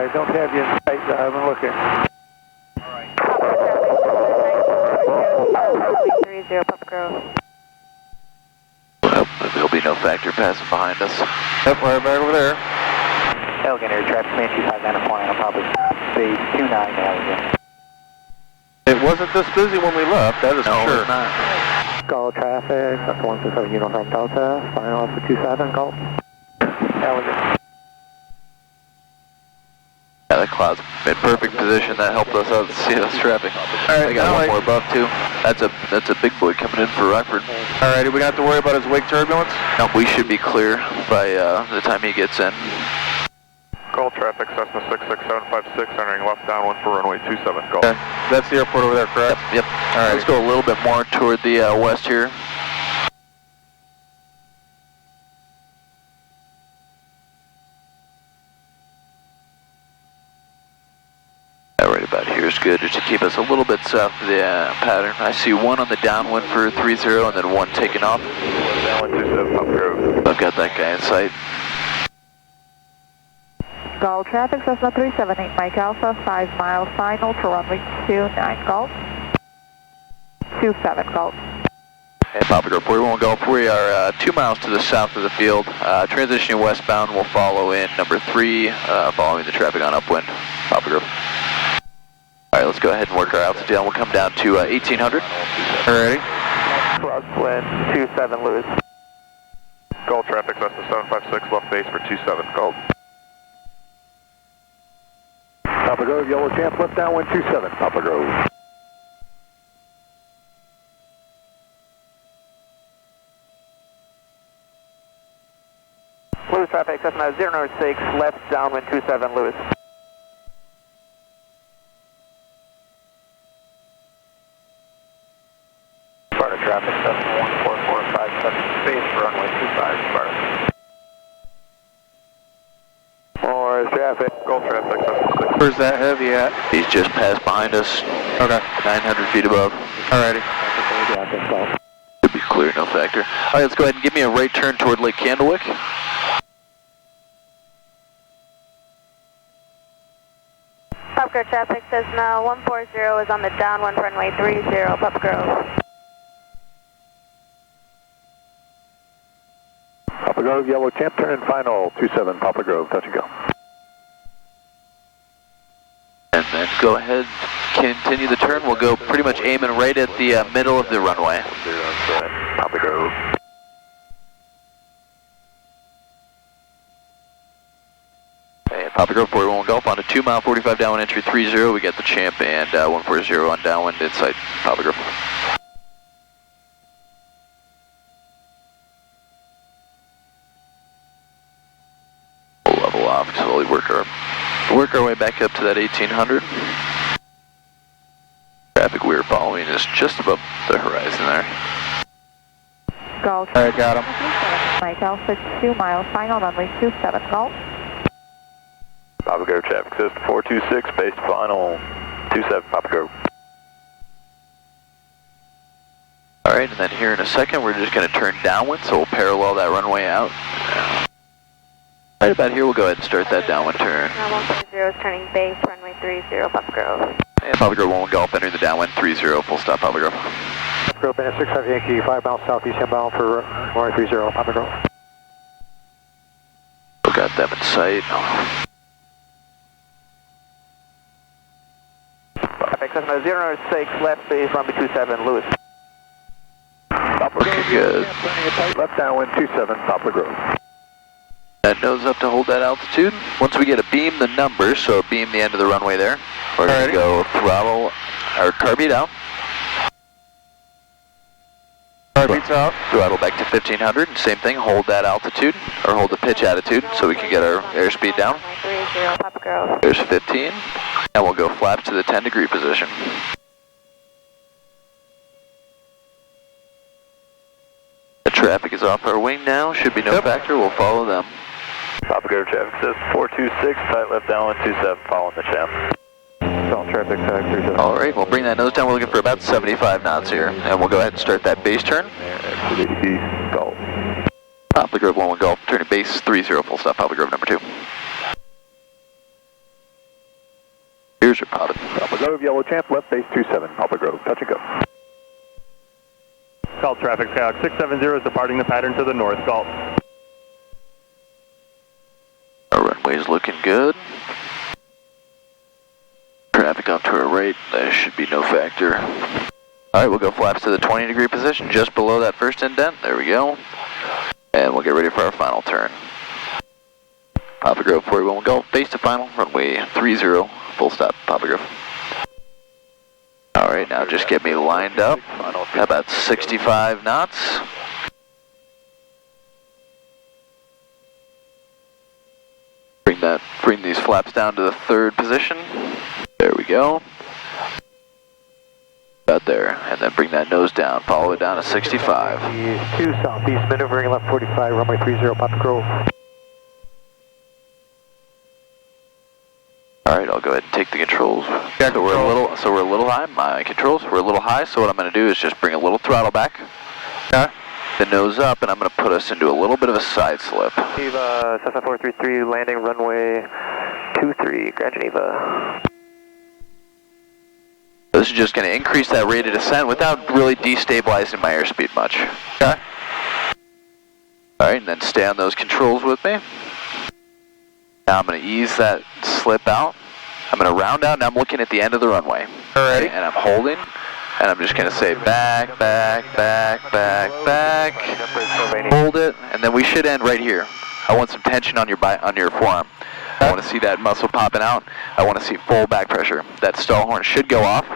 I don't have you in sight, I'm looking. 30 Poplar Grove. Well, there'll be no factor passing behind us. Yep, right back over there. Elgin Air Traffic, Command 259 applying on Poplar Base 29 Elgin. It wasn't this busy when we left, that is No, for sure. it's not. Gulf traffic, that's 167 Uniform Delta, final for 27 Gulf. Elgin. Yeah, that cloud's in perfect position. That helped us out to see us traffic. All right, I got one more above too. That's a big boy coming in for Rockford. All right, do we have to worry about his wake turbulence? No, we should be clear by the time he gets in. Gulf traffic, Cessna 66756, entering left downwind for runway 27 Gulf. Okay, that's the airport over there, correct? Yep. All right. Let's go a little bit more toward the west here. Right about here is good, just to keep us a little bit south of the pattern. I see one on the downwind for 30 and then one taking off. Downwind 27 Poplar Grove. I've got that guy in sight. Gulf traffic, Cessna 378 Mike Alpha, 5 miles final to runway 29 Gulf. 27 Gulf. Hey, Poplar Grove 41 Gulf, we are 2 miles to the south of the field. Transitioning westbound, we'll follow in number 3, following the traffic on upwind. Poplar Grove. All right, let's go ahead and work our altitude down. We'll come down to 1800. Alrighty. Crosswind 27 Lewis. Gulf traffic, Cessna 756, left base for 27 Gulf. Poplar Grove, Yellow Champ, left downwind 27, Poplar Grove. Lewis traffic, Cessna 006, left downwind 27 Lewis. Sparta traffic, Cessna 14457, space for runway 25, Sparta. More traffic, Gulf traffic, Cessna 6. Where's that heavy at? He's just passed behind us, Okay. 900 feet above. Alrighty. Should be clear, no factor. All right, let's go ahead and give me a right turn toward Lake Candlewick. Poplar Grove traffic, Cessna 140 is on the downwind runway 30, Poplar Grove. Poplar Grove, Yellow Champ, turn in final 27, Poplar Grove, touch and go. And then go ahead, continue the turn. We'll go pretty much aiming right at the middle of the runway. Poplar Grove. And Poplar Grove 41 Gulf on a 2 mile 45 downwind entry 30. We got the Champ and 140 on downwind inside Poplar Grove. We'll level off, slowly work our way back up to that 1800. Traffic we are following is just above the horizon there. Gulf. All right, got him. Mike Alpha, 2 miles final, runway 27 Gulf. Poplar Grove traffic, Cessna 426, base final 27, Poplar Grove. All right, and then here in a second, we're just going to turn downwind, so we'll parallel that runway out. Right about here, we'll go ahead and start that downwind turn. 140 is turning base, runway 30, Poplar Grove. And Poplar Grove 1 Gulf, entering the downwind 30, full stop Poplar Grove. Poplar Grove, Bennett 65 Yankee, 5 miles southeast inbound for runway 30, Poplar Grove. Got them in sight. Traffic, Cessna 006, left base, runway 27 Lewis. Looking good. Left downwind 27, Poplar Grove. That nose up to hold that altitude. Once we get a beam the number, so beam the end of the runway there, we're going to go throttle or carbeat out. Carbeat's out. Throttle back to 1500. Same thing, hold that altitude or hold the pitch attitude so we can get our airspeed down. Runway 30, Poplar Grove. There's 15. And we'll go flaps to the 10-degree position. The traffic is off our wing now. Should be no factor. We'll follow them. Poplar Grove traffic, Cessna 426, tight left downwind 27, following the Champ. South traffic, 37. All right, we'll bring that nose down. We're looking for about 75 knots here. And we'll go ahead and start that base turn. Gulf. Poplar Grove 1 Gulf, turning base 30, full stop Poplar Grove number 2. Grove, Yellow Champ, left base 27, Poplar Grove, touch and go. Gulf traffic, Skyhawk 670 is departing the pattern to the north, Gulf. Our runway's looking good. Traffic off to our right, that should be no factor. Alright, we'll go flaps to the 20-degree position, just below that first indent. There we go. And we'll get ready for our final turn. Poplar Grove 41 Gulf, base to final, runway 30, full stop, Poplar Grove. Alright, now just get me lined up. About 65 knots. Bring these flaps down to the third position. There we go. About there, and then bring that nose down, follow it down to 65. 2 southeast, maneuvering left 45, runway 30, Poplar Grove. Alright, I'll go ahead and take the controls. So we're a little high, my controls, we're a little high, so what I'm going to do is just bring a little throttle back. Okay. The nose up, and I'm going to put us into a little bit of a side slip. Geneva, Cessna 433, landing runway 23, Grand Geneva. This is just going to increase that rate of descent without really destabilizing my airspeed much. Okay. Alright, and then stay on those controls with me. Now I'm going to ease that slip out. I'm going to round out, and I'm looking at the end of the runway. Alrighty. And I'm holding, and I'm just going to say back, back, back, back, back. Hold it, and then we should end right here. I want some tension on your forearm. I want to see that muscle popping out. I want to see full back pressure. That stall horn should go off.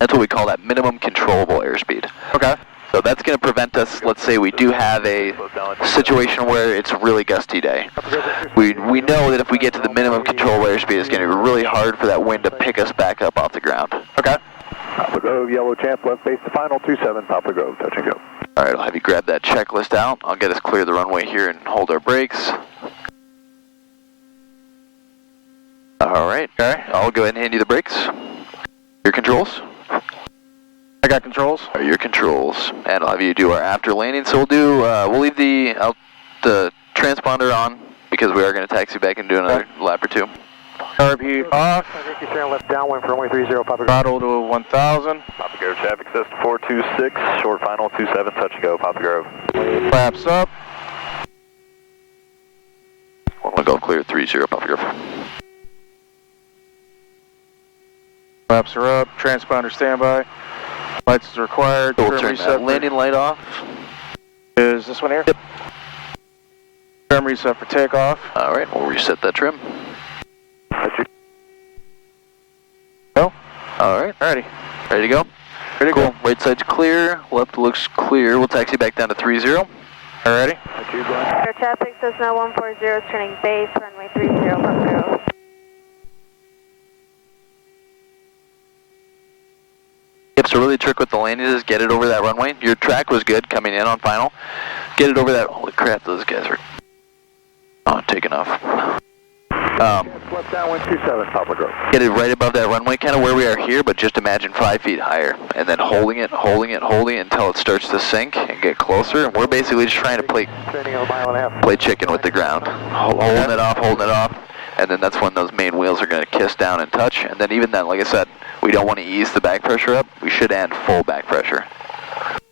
That's what we call that minimum controllable airspeed. Okay. So that's going to prevent us, let's say we do have a situation where it's a really gusty day. We know that if we get to the minimum controllable airspeed, it's going to be really hard for that wind to pick us back up off the ground. Okay. Poplar Grove, Yellow Champ, left base to final, 27, Poplar Grove, touch and go. Alright, I'll have you grab that checklist out. I'll get us clear the runway here and hold our brakes. Alright, I'll go ahead and hand you the brakes. Your controls? I got controls. Your controls, and I'll have you do our after landing. So we'll leave the transponder on because we are going to taxi back and do another lap or two. RP off. Left downwind for runway 30, Poplar Grove. Throttle to 1,000. Poplar Grove traffic system 426, short final 27, touch and go, Poplar Grove. Flaps up. We'll go clear 30, Poplar Grove. Flaps are up. Transponder standby. Lights is required. So we'll turn that landing light off. Is this one here? Yep. Trim reset for takeoff. Alright, we'll reset that trim. Go. Alright. Ready. Ready to go? Ready to Cool. go. Right side's clear. Left looks clear. We'll taxi back down to 30. Ready? Air traffic Cessna 140 is turning base, runway 30, Poplar Grove. Yep, so really the trick with the landing is get it over that runway. Your track was good coming in on final. Get it over that. Holy crap, those guys are taking off. Left downwind 27, Poplar Grove. Get it right above that runway, kind of where we are here, but just imagine 5 feet higher. And then holding it until it starts to sink and get closer. And we're basically just trying to play chicken with the ground. Holding it off. And then that's when those main wheels are going to kiss down and touch. And then even then, like I said, we don't want to ease the back pressure up. We should end full back pressure.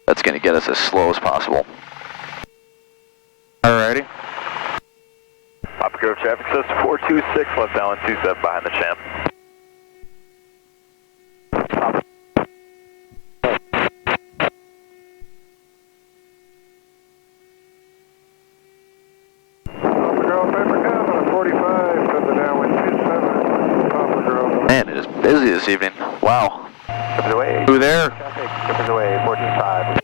That's going to get us as slow as possible. Alrighty. Poplar Grove traffic system 426, left downwind 27 behind the champ. Man, it is busy this evening. Wow. Who there? Traffic away, 14.5.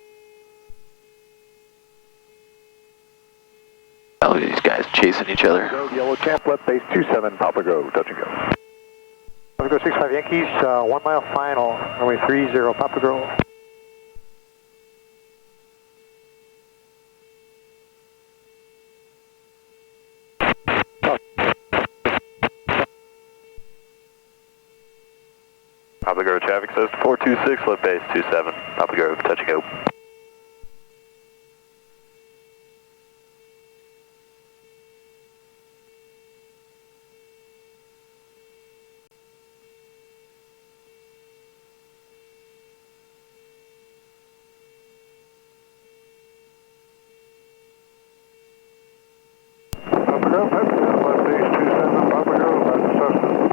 Oh, look at these guys chasing each other. Yellow Champ, left base 27, Poplar Grove, touch and go. Poplar Grove 65 Yankees, 1 mile final, runway 30, Poplar Grove. Poplar Grove traffic system 426, left base 27, Poplar Grove, touch and go. Poplar Grove, left base 27, Poplar Grove, that's Cessna.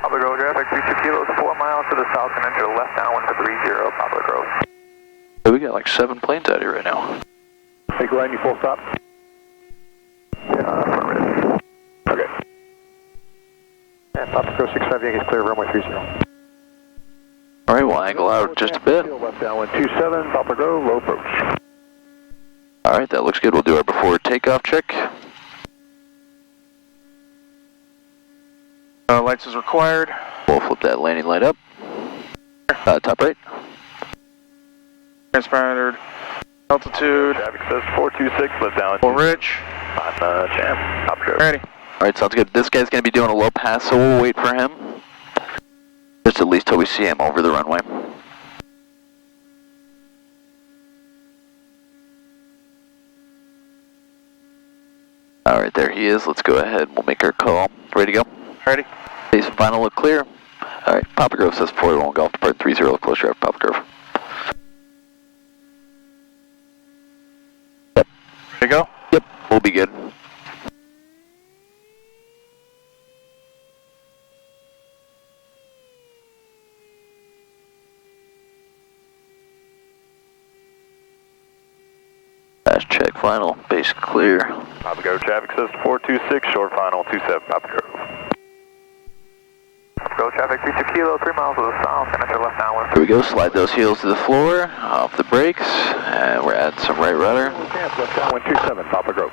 Poplar Grove traffic, 32 kilos, 4 miles to the south and into the left downwind for 30, Poplar Grove. Hey, we got like 7 planes out here right now. Hey Glenn, you full stop? Affirmative. Okay. And Poplar Grove 65 Yankees clear, runway 30. All right, we'll angle out just a bit. Left downwind 27, Poplar Grove, low approach. All right, that looks good. We'll do our before takeoff check. Lights is required. We'll flip that landing light up. Top right. Transponder altitude. Traffic says 426, left down. Full rich. On Champ, Poplar Grove. Ready. All right, sounds good. This guy's going to be doing a low pass, so we'll wait for him. Just at least till we see him over the runway. All right, there he is. Let's go ahead. We'll make our call. Ready to go? Ready. Base and final look clear. All right, Poplar Grove says 41 Golf Depart 30, close drive, Poplar Grove. Yep. Ready to go? Yep, we'll be good. Last check final, base clear. Poplar Grove traffic says 426, short final 27, Poplar Grove. Go traffic 32 kilo, 3 miles to the south, and enter left downwind. Here we go, slide those heels to the floor, off the brakes, and we're adding some right rudder. Left downwind 27, Poplar Grove.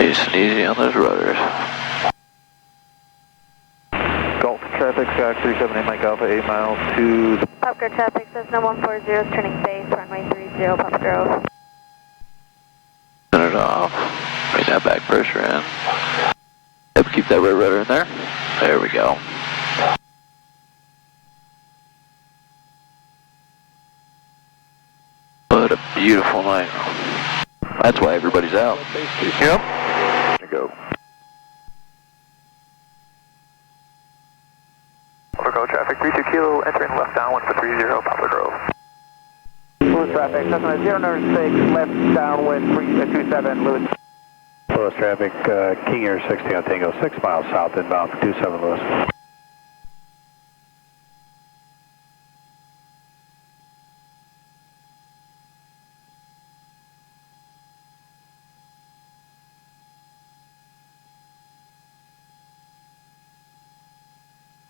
Nice and easy on those rudders. Gulf traffic, Sky 378 Mike Alpha, 8 miles to the... Poplar Grove traffic, Cessna 140 is turning base, runway 30, Poplar Grove. Turn it off. Bring that back pressure in. Yep, keep that right rudder in there. There we go. What a beautiful night. That's why everybody's out. Yep. Go. Poplar Grove traffic 32 kilo, entering left downwind for 30, Poplar Grove. Lewis traffic, Cessna 096, left downwind 327, Lewis. Lewis traffic, King Air 60 on Tango, 6 miles south inbound for 27 Lewis.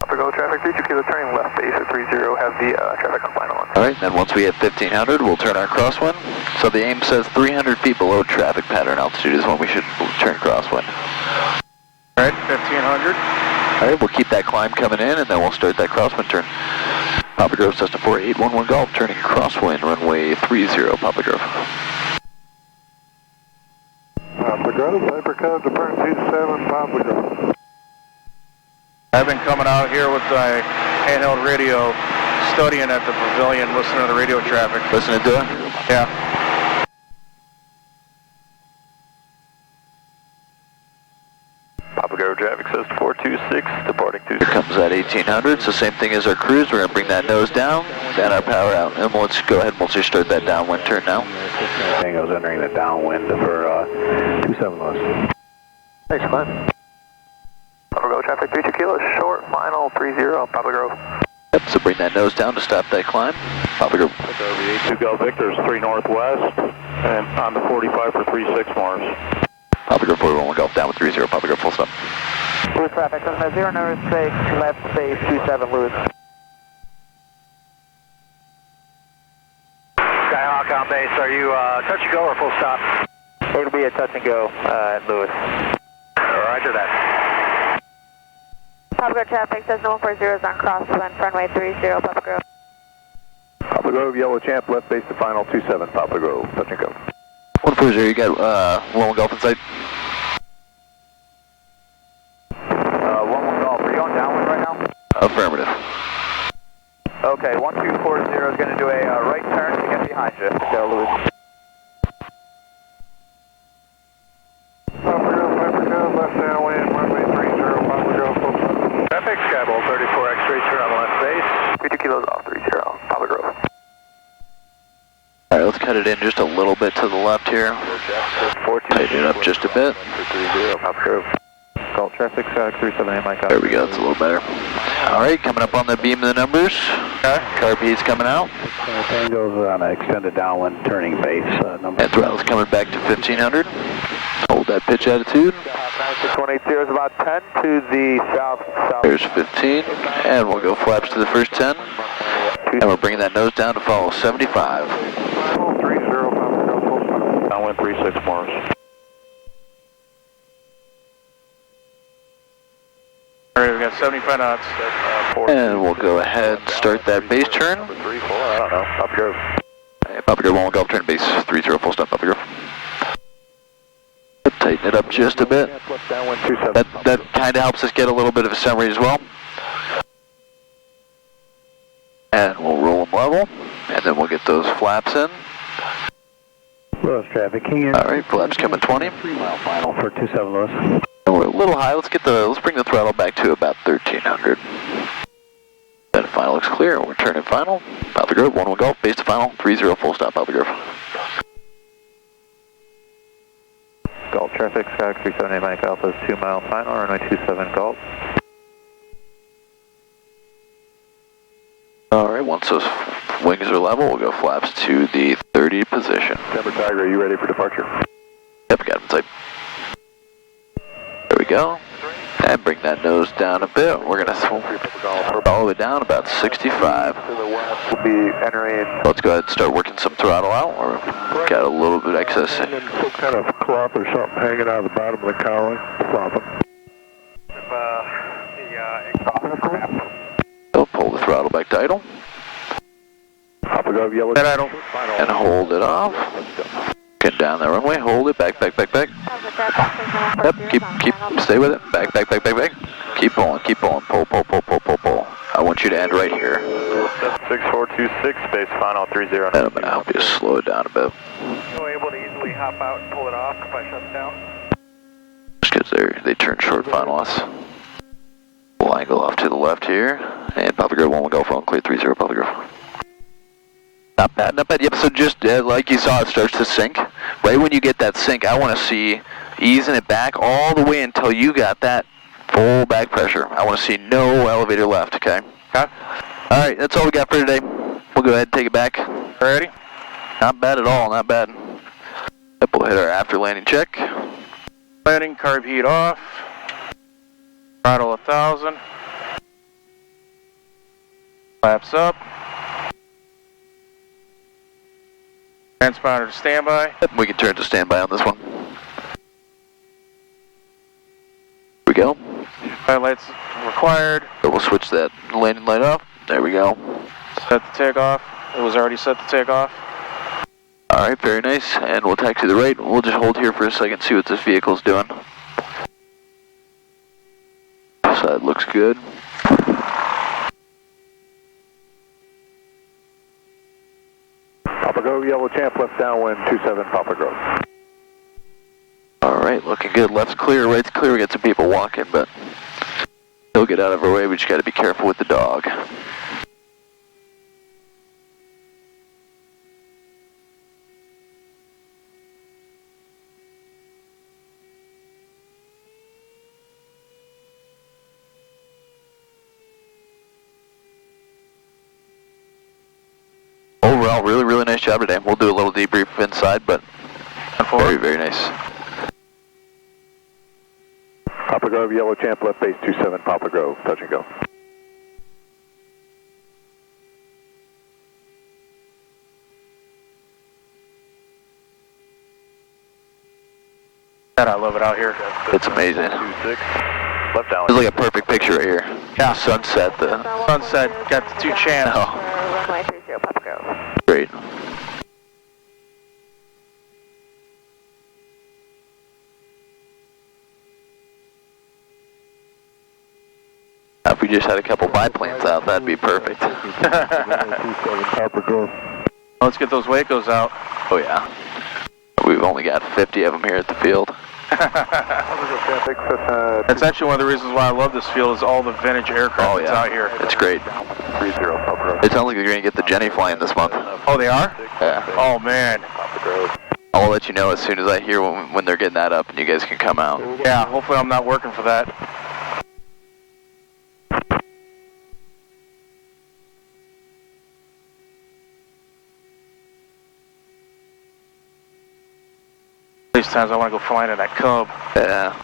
Poplar Grove traffic, 32 kilo, turning left base at 30, have the traffic on final one. All right, then once we hit 1500, we'll turn our crosswind. So the aim says 300 feet below traffic pattern altitude is when we should turn crosswind. All right, 1500. All right, we'll keep that climb coming in, and then we'll start that crosswind turn. Poplar Grove, Cessna 4811 Golf, turning crosswind, runway 30, Poplar Grove. Poplar Grove, Viper Cub, departing 27, Poplar Grove. I've been coming out here with my handheld radio, studying at the pavilion, listening to the radio traffic. Listening to it? Yeah. Poplar Grove traffic says 426, departing 2. Here comes that 1800, so same thing as our cruise. We're going to bring that nose down, and our power out. And let's go ahead and we'll just start that downwind turn now. Tango's entering the downwind for 27 Lewis. Thanks, Glenn. Poplar Grove traffic 32 kilos, short final 30, Poplar Grove. Yep, so bring that nose down to stop that climb. Poplar Grove. The 82 Golf Victor is 3 northwest, and on the 45 for 36 Mars. Poplar Grove 41 Golf down with 30, Poplar Grove full stop. Lewis traffic, Cessna 096, left base 27, Lewis. Skyhawk on base, are you touch and go or full stop? It'll be a touch and go at Lewis. Roger that. Poplar Grove traffic, Cessna 140 is on crosswind, runway 30, Poplar Grove. Poplar Grove, Yellow Champ, left base to final 27, Poplar Grove, touch and go. 140, you got 1 Golf in sight. 1 Golf, are you on downwind right now? Affirmative. Oh, Okay, 1240 is going to do a right turn to get behind you. Go, Louis. Poplar Grove, left downwind, runway 30, Poplar Grove, full stop. Traffic, Skybolt 34 X-ray, turn on left base. 32 kilos off, 30, Poplar Grove. Alright, let's cut it in just a little bit to the left here. Tighten it up just a bit. Poplar Grove. Gulf traffic, 378 Mike. There we go, it's a little better. Alright, coming up on the beam of the numbers. Carpeet's coming out. Tango's on an extended downwind turning base. And throttle's coming back to 1500. Hold that pitch attitude. 618 is about 10 to the south. There's 15. And we'll go flaps to the first 10. And we're bringing that nose down to follow 75. 30, Poplar Grove, full stop. Downwind 36 Morris. Alright, we got 75 knots. And we'll go ahead and start that base turn. I don't know. Poplar Grove. Poplar Grove 1 Golf turn base 30 full stop Poplar Grove. Tighten it up just a bit. That kind of helps us get a little bit of a summary as well. And we'll roll them level, and then we'll get those flaps in. Lewis traffic, King in. Alright, flaps coming 20. 3 mile final for 27 Lewis. And we're a little high. Let's bring the throttle back to about 1300. Then final looks clear. We're turning final. Poplar Grove 1 Golf base to final 30 full stop Poplar Grove. Gulf traffic, Sky 378 Mike Alpha is 2 mile final, runway 27 Gulf. Alright, once those wings are level, we'll go flaps to the 30 position. Denver Tiger, are you ready for departure? Yep, got him tight. There we go. And bring that nose down a bit. We're going to all the way down about 65. We'll be entering. Let's go ahead and start working some throttle out. We've got a little bit excess. Some kind of cloth or something hanging out of the bottom of the cowling. Flopping. So pull the throttle back to idle. Poplar Grove, yellow. And hold it off. Get down that runway, hold it, back. Yep, stay with it, back. Keep pulling, pull. I want you to end right here. 6426, base final 30. And I'm going to help you slow it down a bit. So able to easily hop out and pull it off if I shut it down? Just because they turn short final us. We'll angle off to the left here. And Poplar Grove 1 will go for clear 30 Poplar Grove. Not bad. Yep, so just like you saw, it starts to sink. Right when you get that sink, I want to see easing it back all the way until you got that full back pressure. I want to see no elevator left, okay? Alright, that's all we got for today. We'll go ahead and take it back. Ready? Not bad at all, not bad. Yep, we'll hit our after landing check. Landing, carb heat off. Throttle 1,000. Flaps up. Transponder to standby. Yep, we can turn to standby on this one. Here we go. Highlights required. So we'll switch that landing light off. There we go. Set the takeoff. It was already set to take off. Alright, very nice. And we'll taxi to the right. We'll just hold here for a second, see what this vehicle's doing. Side looks good. Poplar Grove, yellow champ, left downwind 27 Poplar Grove. Alright, looking good. Left's clear, right's clear. We got some people walking, but he'll get out of our way. We just got to be careful with the dog. Overall, really nice job today. We'll do a little debrief inside, but very nice. Poplar Grove, yellow champ, left base 27 Poplar Grove, touch and go. God, I love it out here. It's amazing. 26, left downwind. It's like a perfect picture right here. Yeah. Sunset. Sunset, got the two champs. Runway 30, Poplar Grove. Great. If we just had a couple biplanes out, that'd be perfect. Poplar Grove. Let's get those Wacos out. Oh yeah. We've only got 50 of them here at the field. That's actually one of the reasons why I love this field is all the vintage aircraft that's out here. It's great. It sounds like they're going to get the Jenny flying this month. Oh, they are? Yeah. Oh, man. I'll let you know as soon as I hear when they're getting that up and you guys can come out. Yeah, hopefully I'm not working for that. These times I want to go flying in that Cub. Yeah.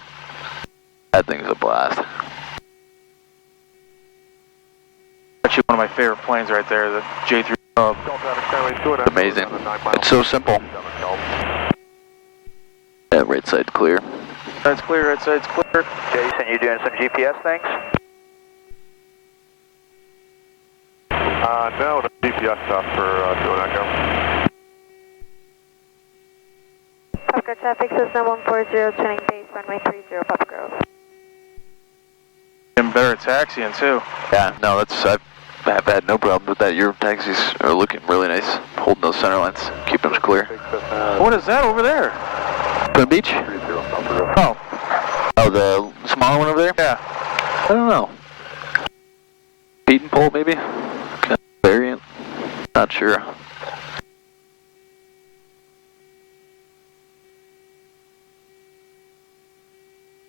That thing's a blast. Actually, one of my favorite planes right there, the J3 Cub. It's amazing. It's so simple. Yeah, right side clear. Right side's clear, right side's clear. Jason, you doing some GPS things? No, the GPS stuff for doing Echo. Poplar traffic, Cessna 140, turning base, runway 30, Poplar Grove. Getting better at taxiing, too. Yeah, no, I've had no problem with that. Your taxis are looking really nice, holding those center lines, keeping them clear. What is that over there? Twin Beach? Oh. Oh, the smaller one over there? Yeah. I don't know. Feed and pole, maybe? Kind of variant? Not sure.